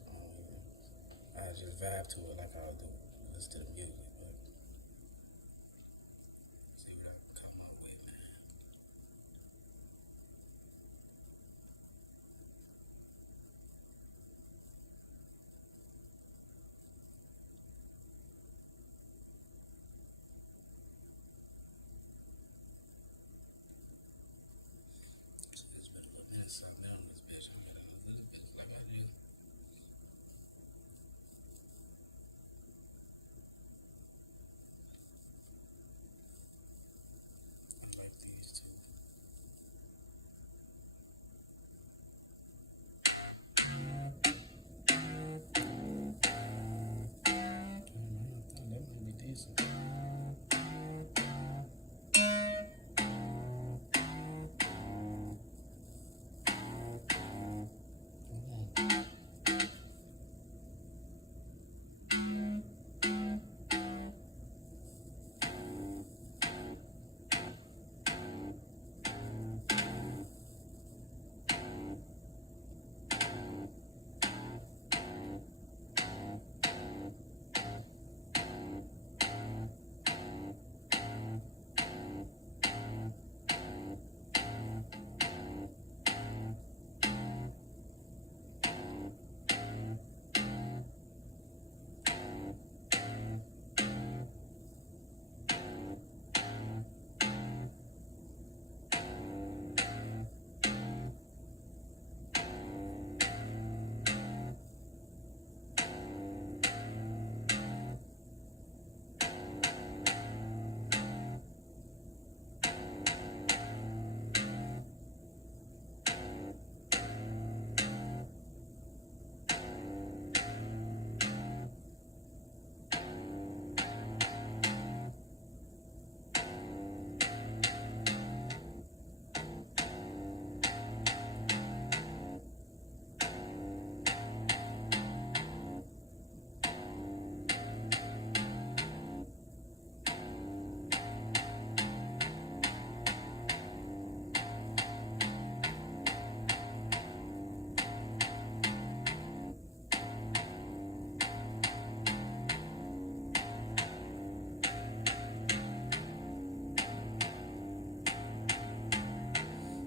I just vibe to it like I do. Listen to the music, but see what I can come up with, man. It's been a little minute something on this bitch. I'm gonna a little bit like I do. I like these two. I thought that might be decent.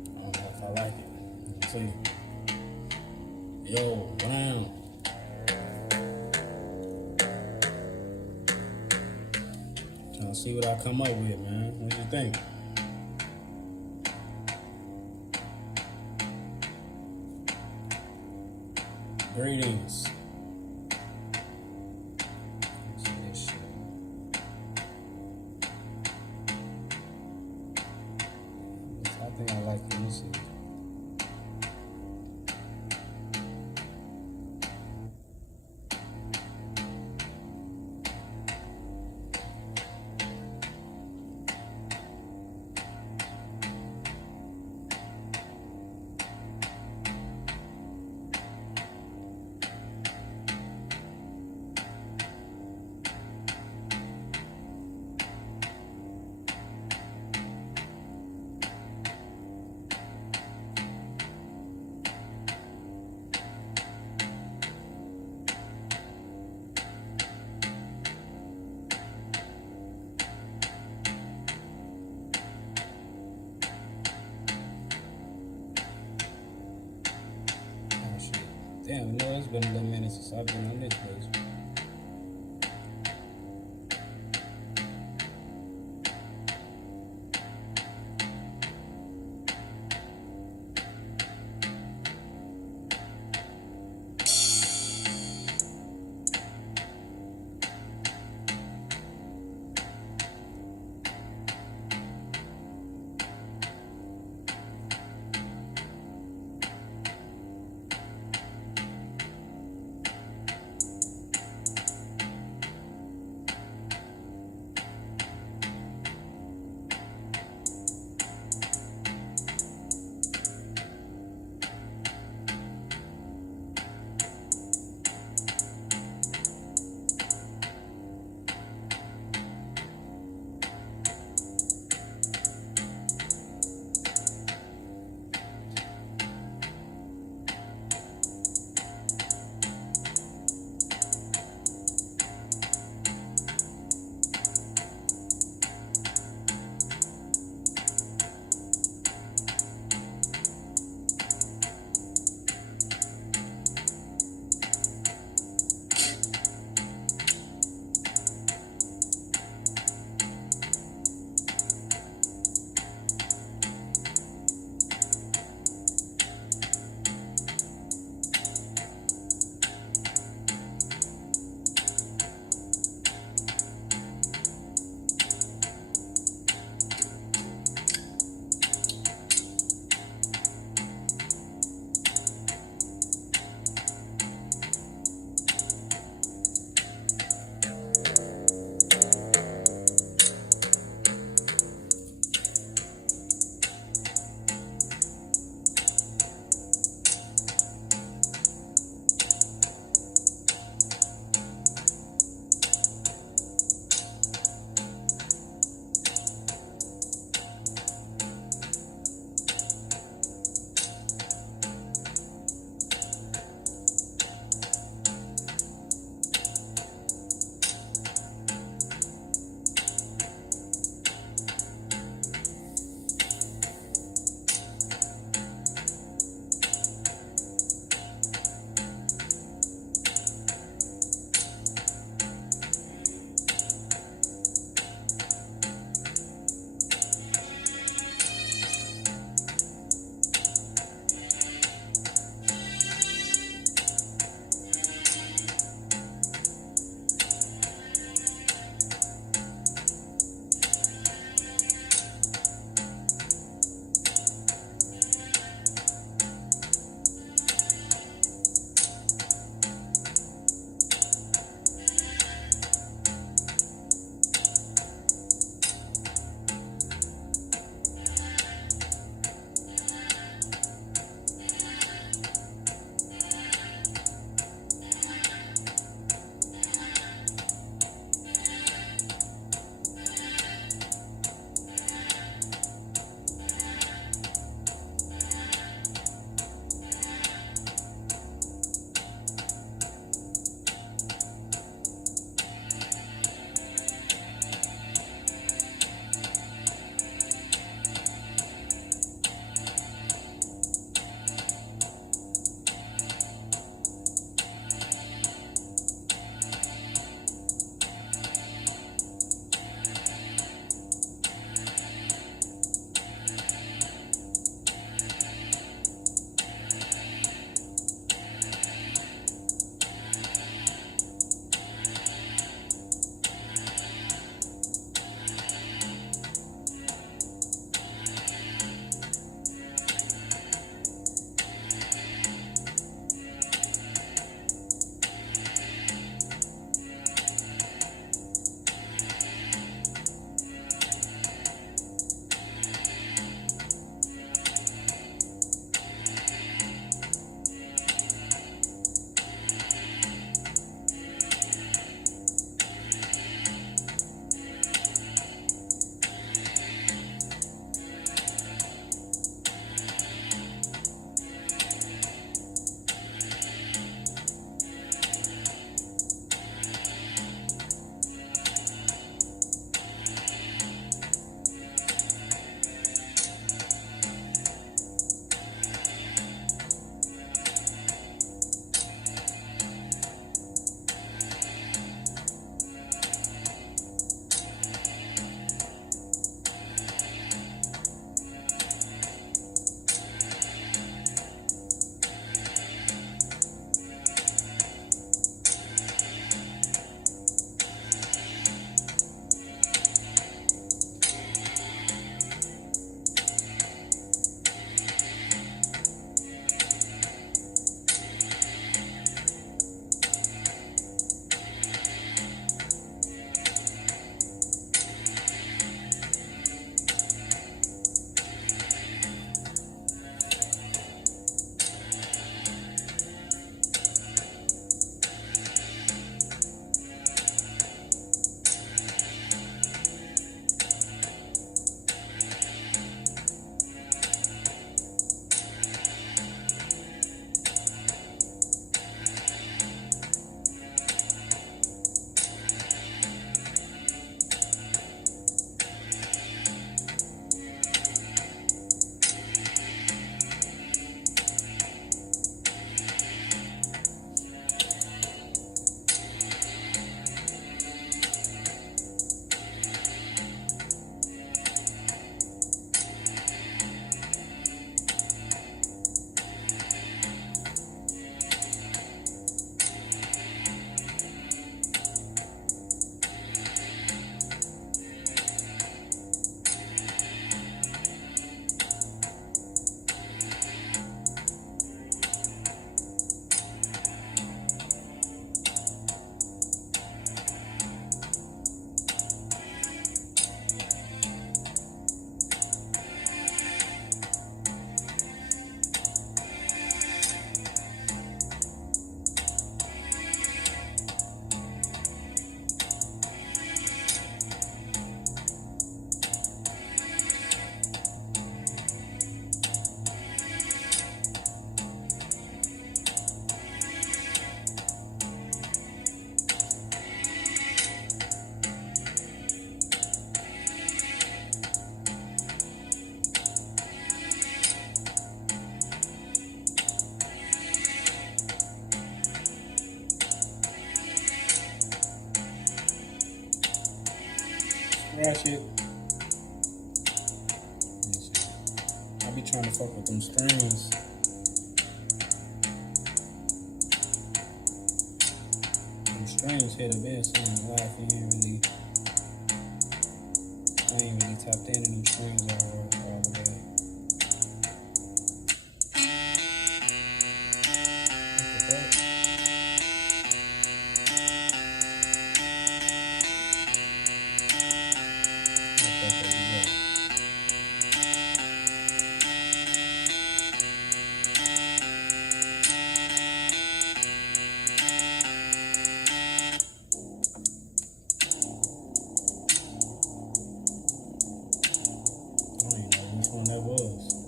I don't know if I like it. Let me see. Yo, wow. Trying to see what I come up with, man. What you think? Greetings. Let's see this shit. I think I like it. Let me see. Damn, no, it's been a little minute since I've been on this place. ratchet. I be trying to fuck with them strings. Them strings hit a bit, so I'm laughing. I ain't really tapped in them strings all the way. Look at that. I don't even know which one that was.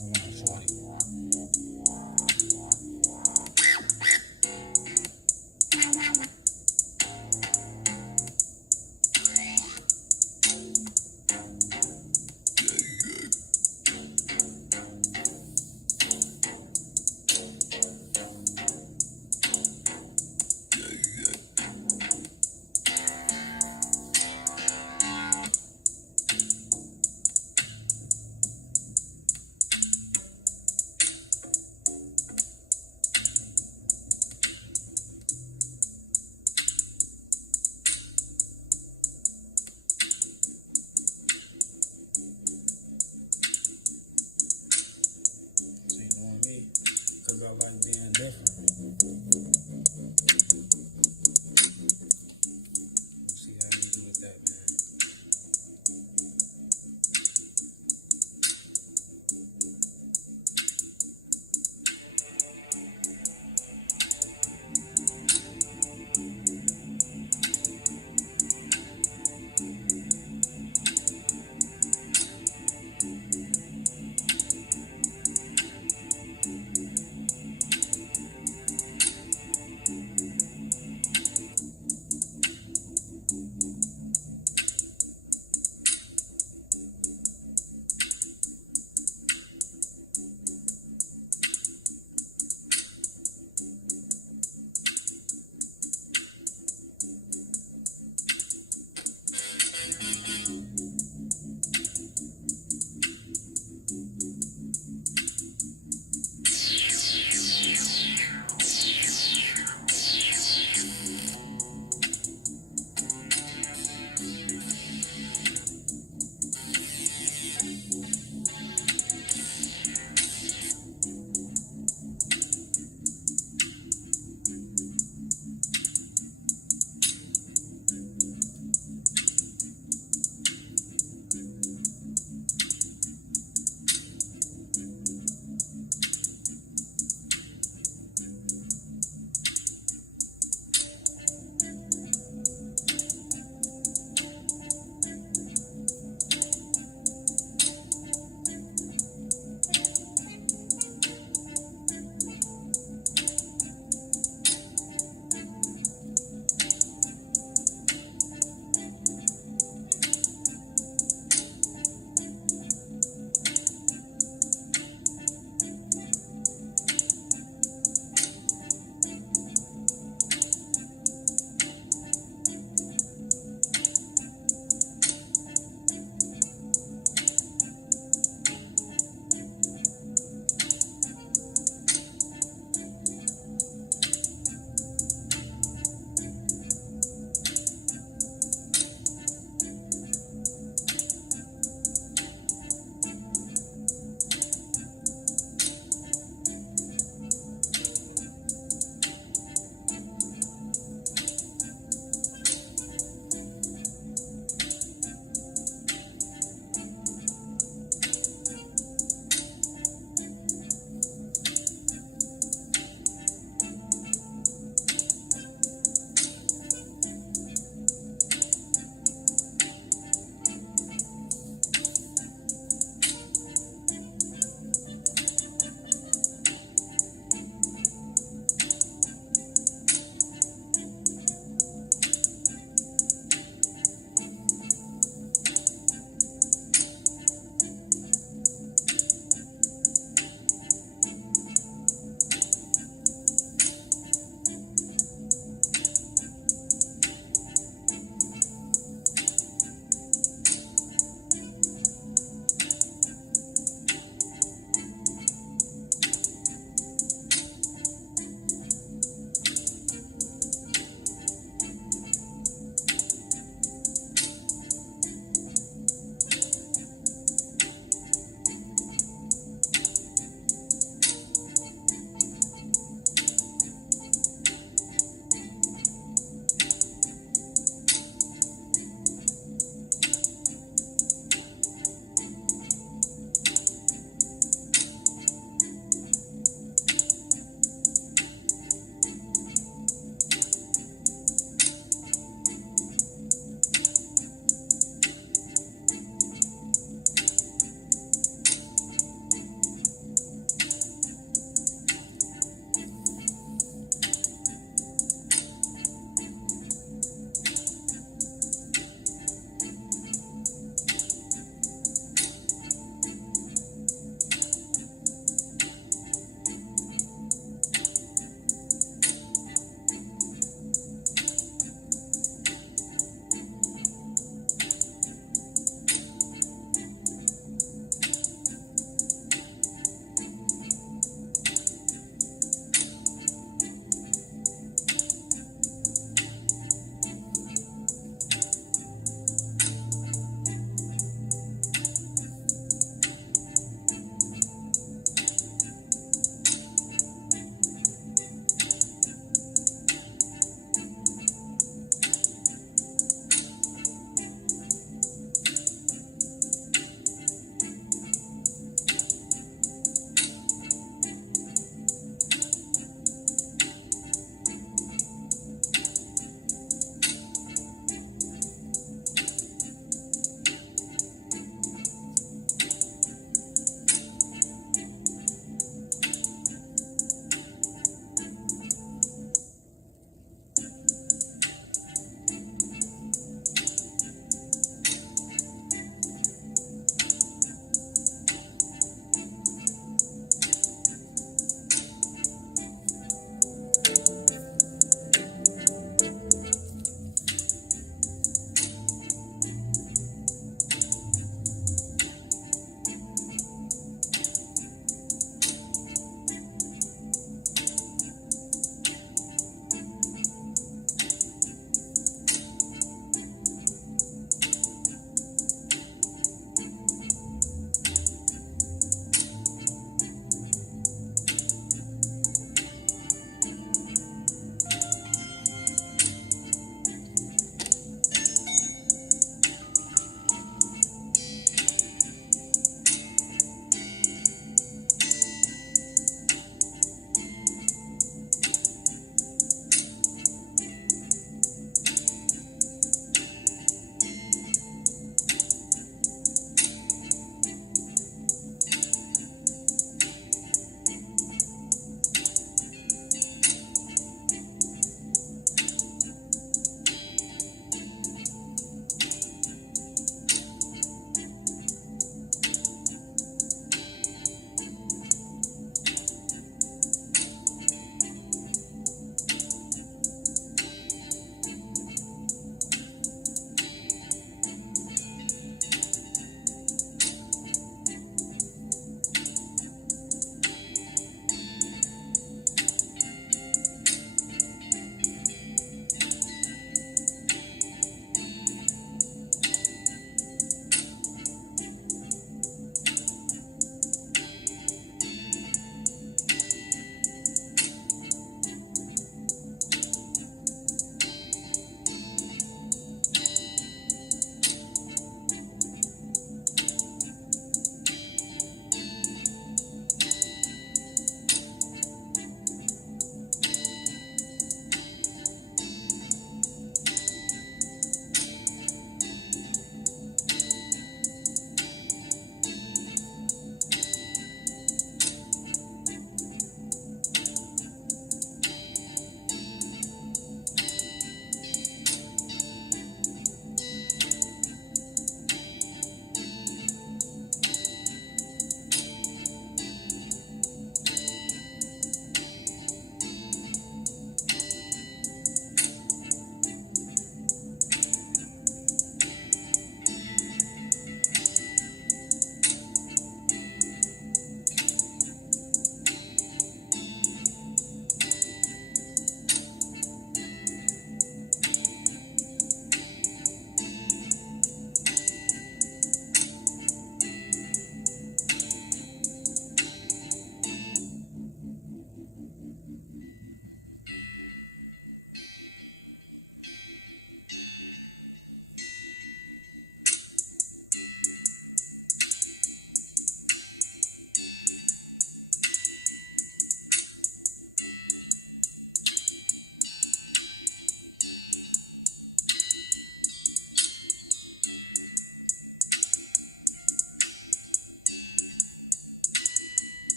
Hold on, shorty. See, knowing me, because I like being different. Let's see how you do with that, man.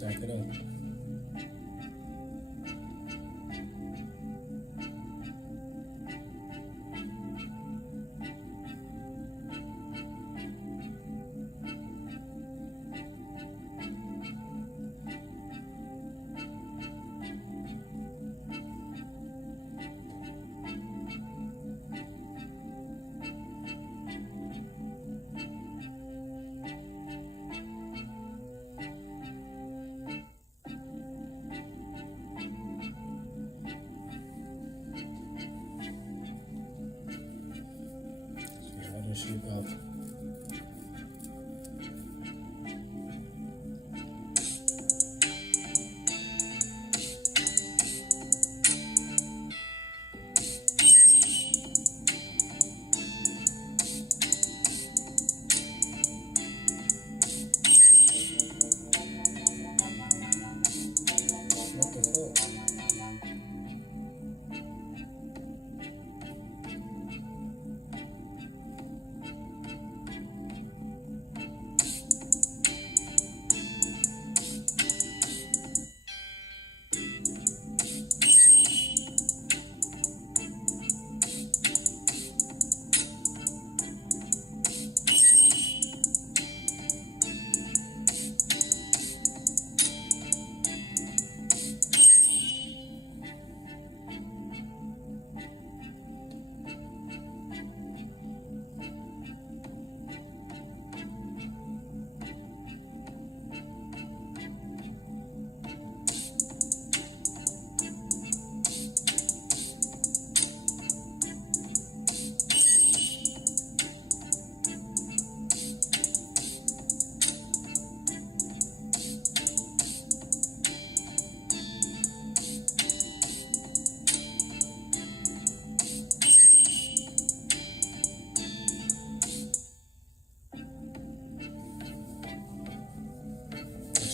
stack it up. Shit up. What the fuck?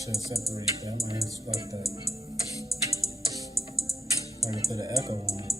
Separate that. I might have to swap that. I can put an echo on it.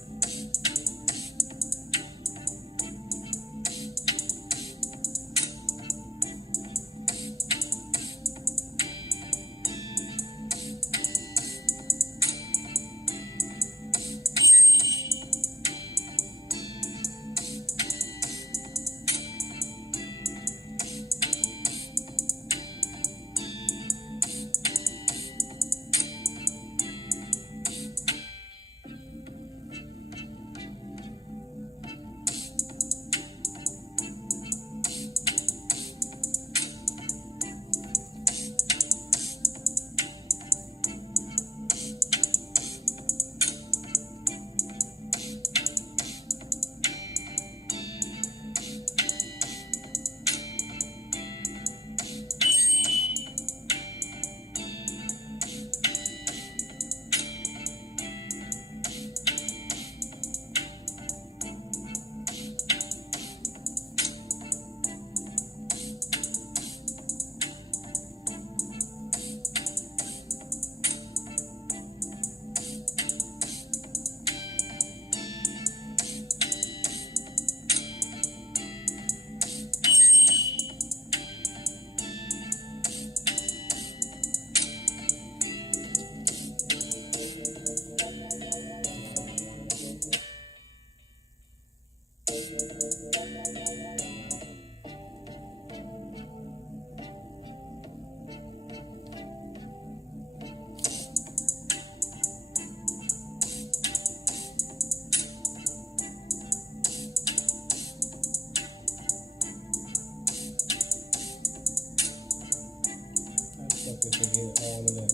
To get all of that.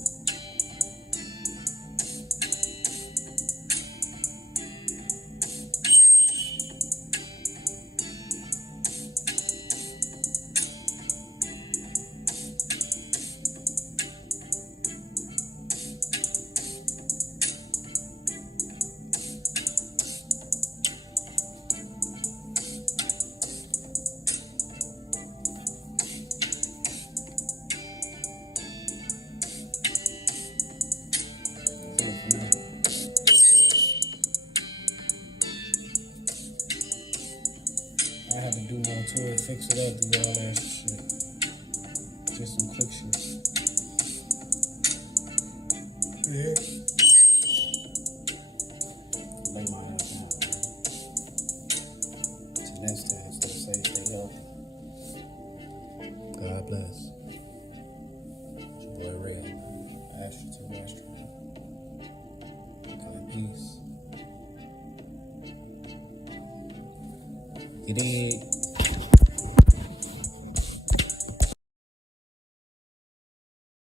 I had to do more to it, fix it up, do all that shit. Just some quick shit. You dig?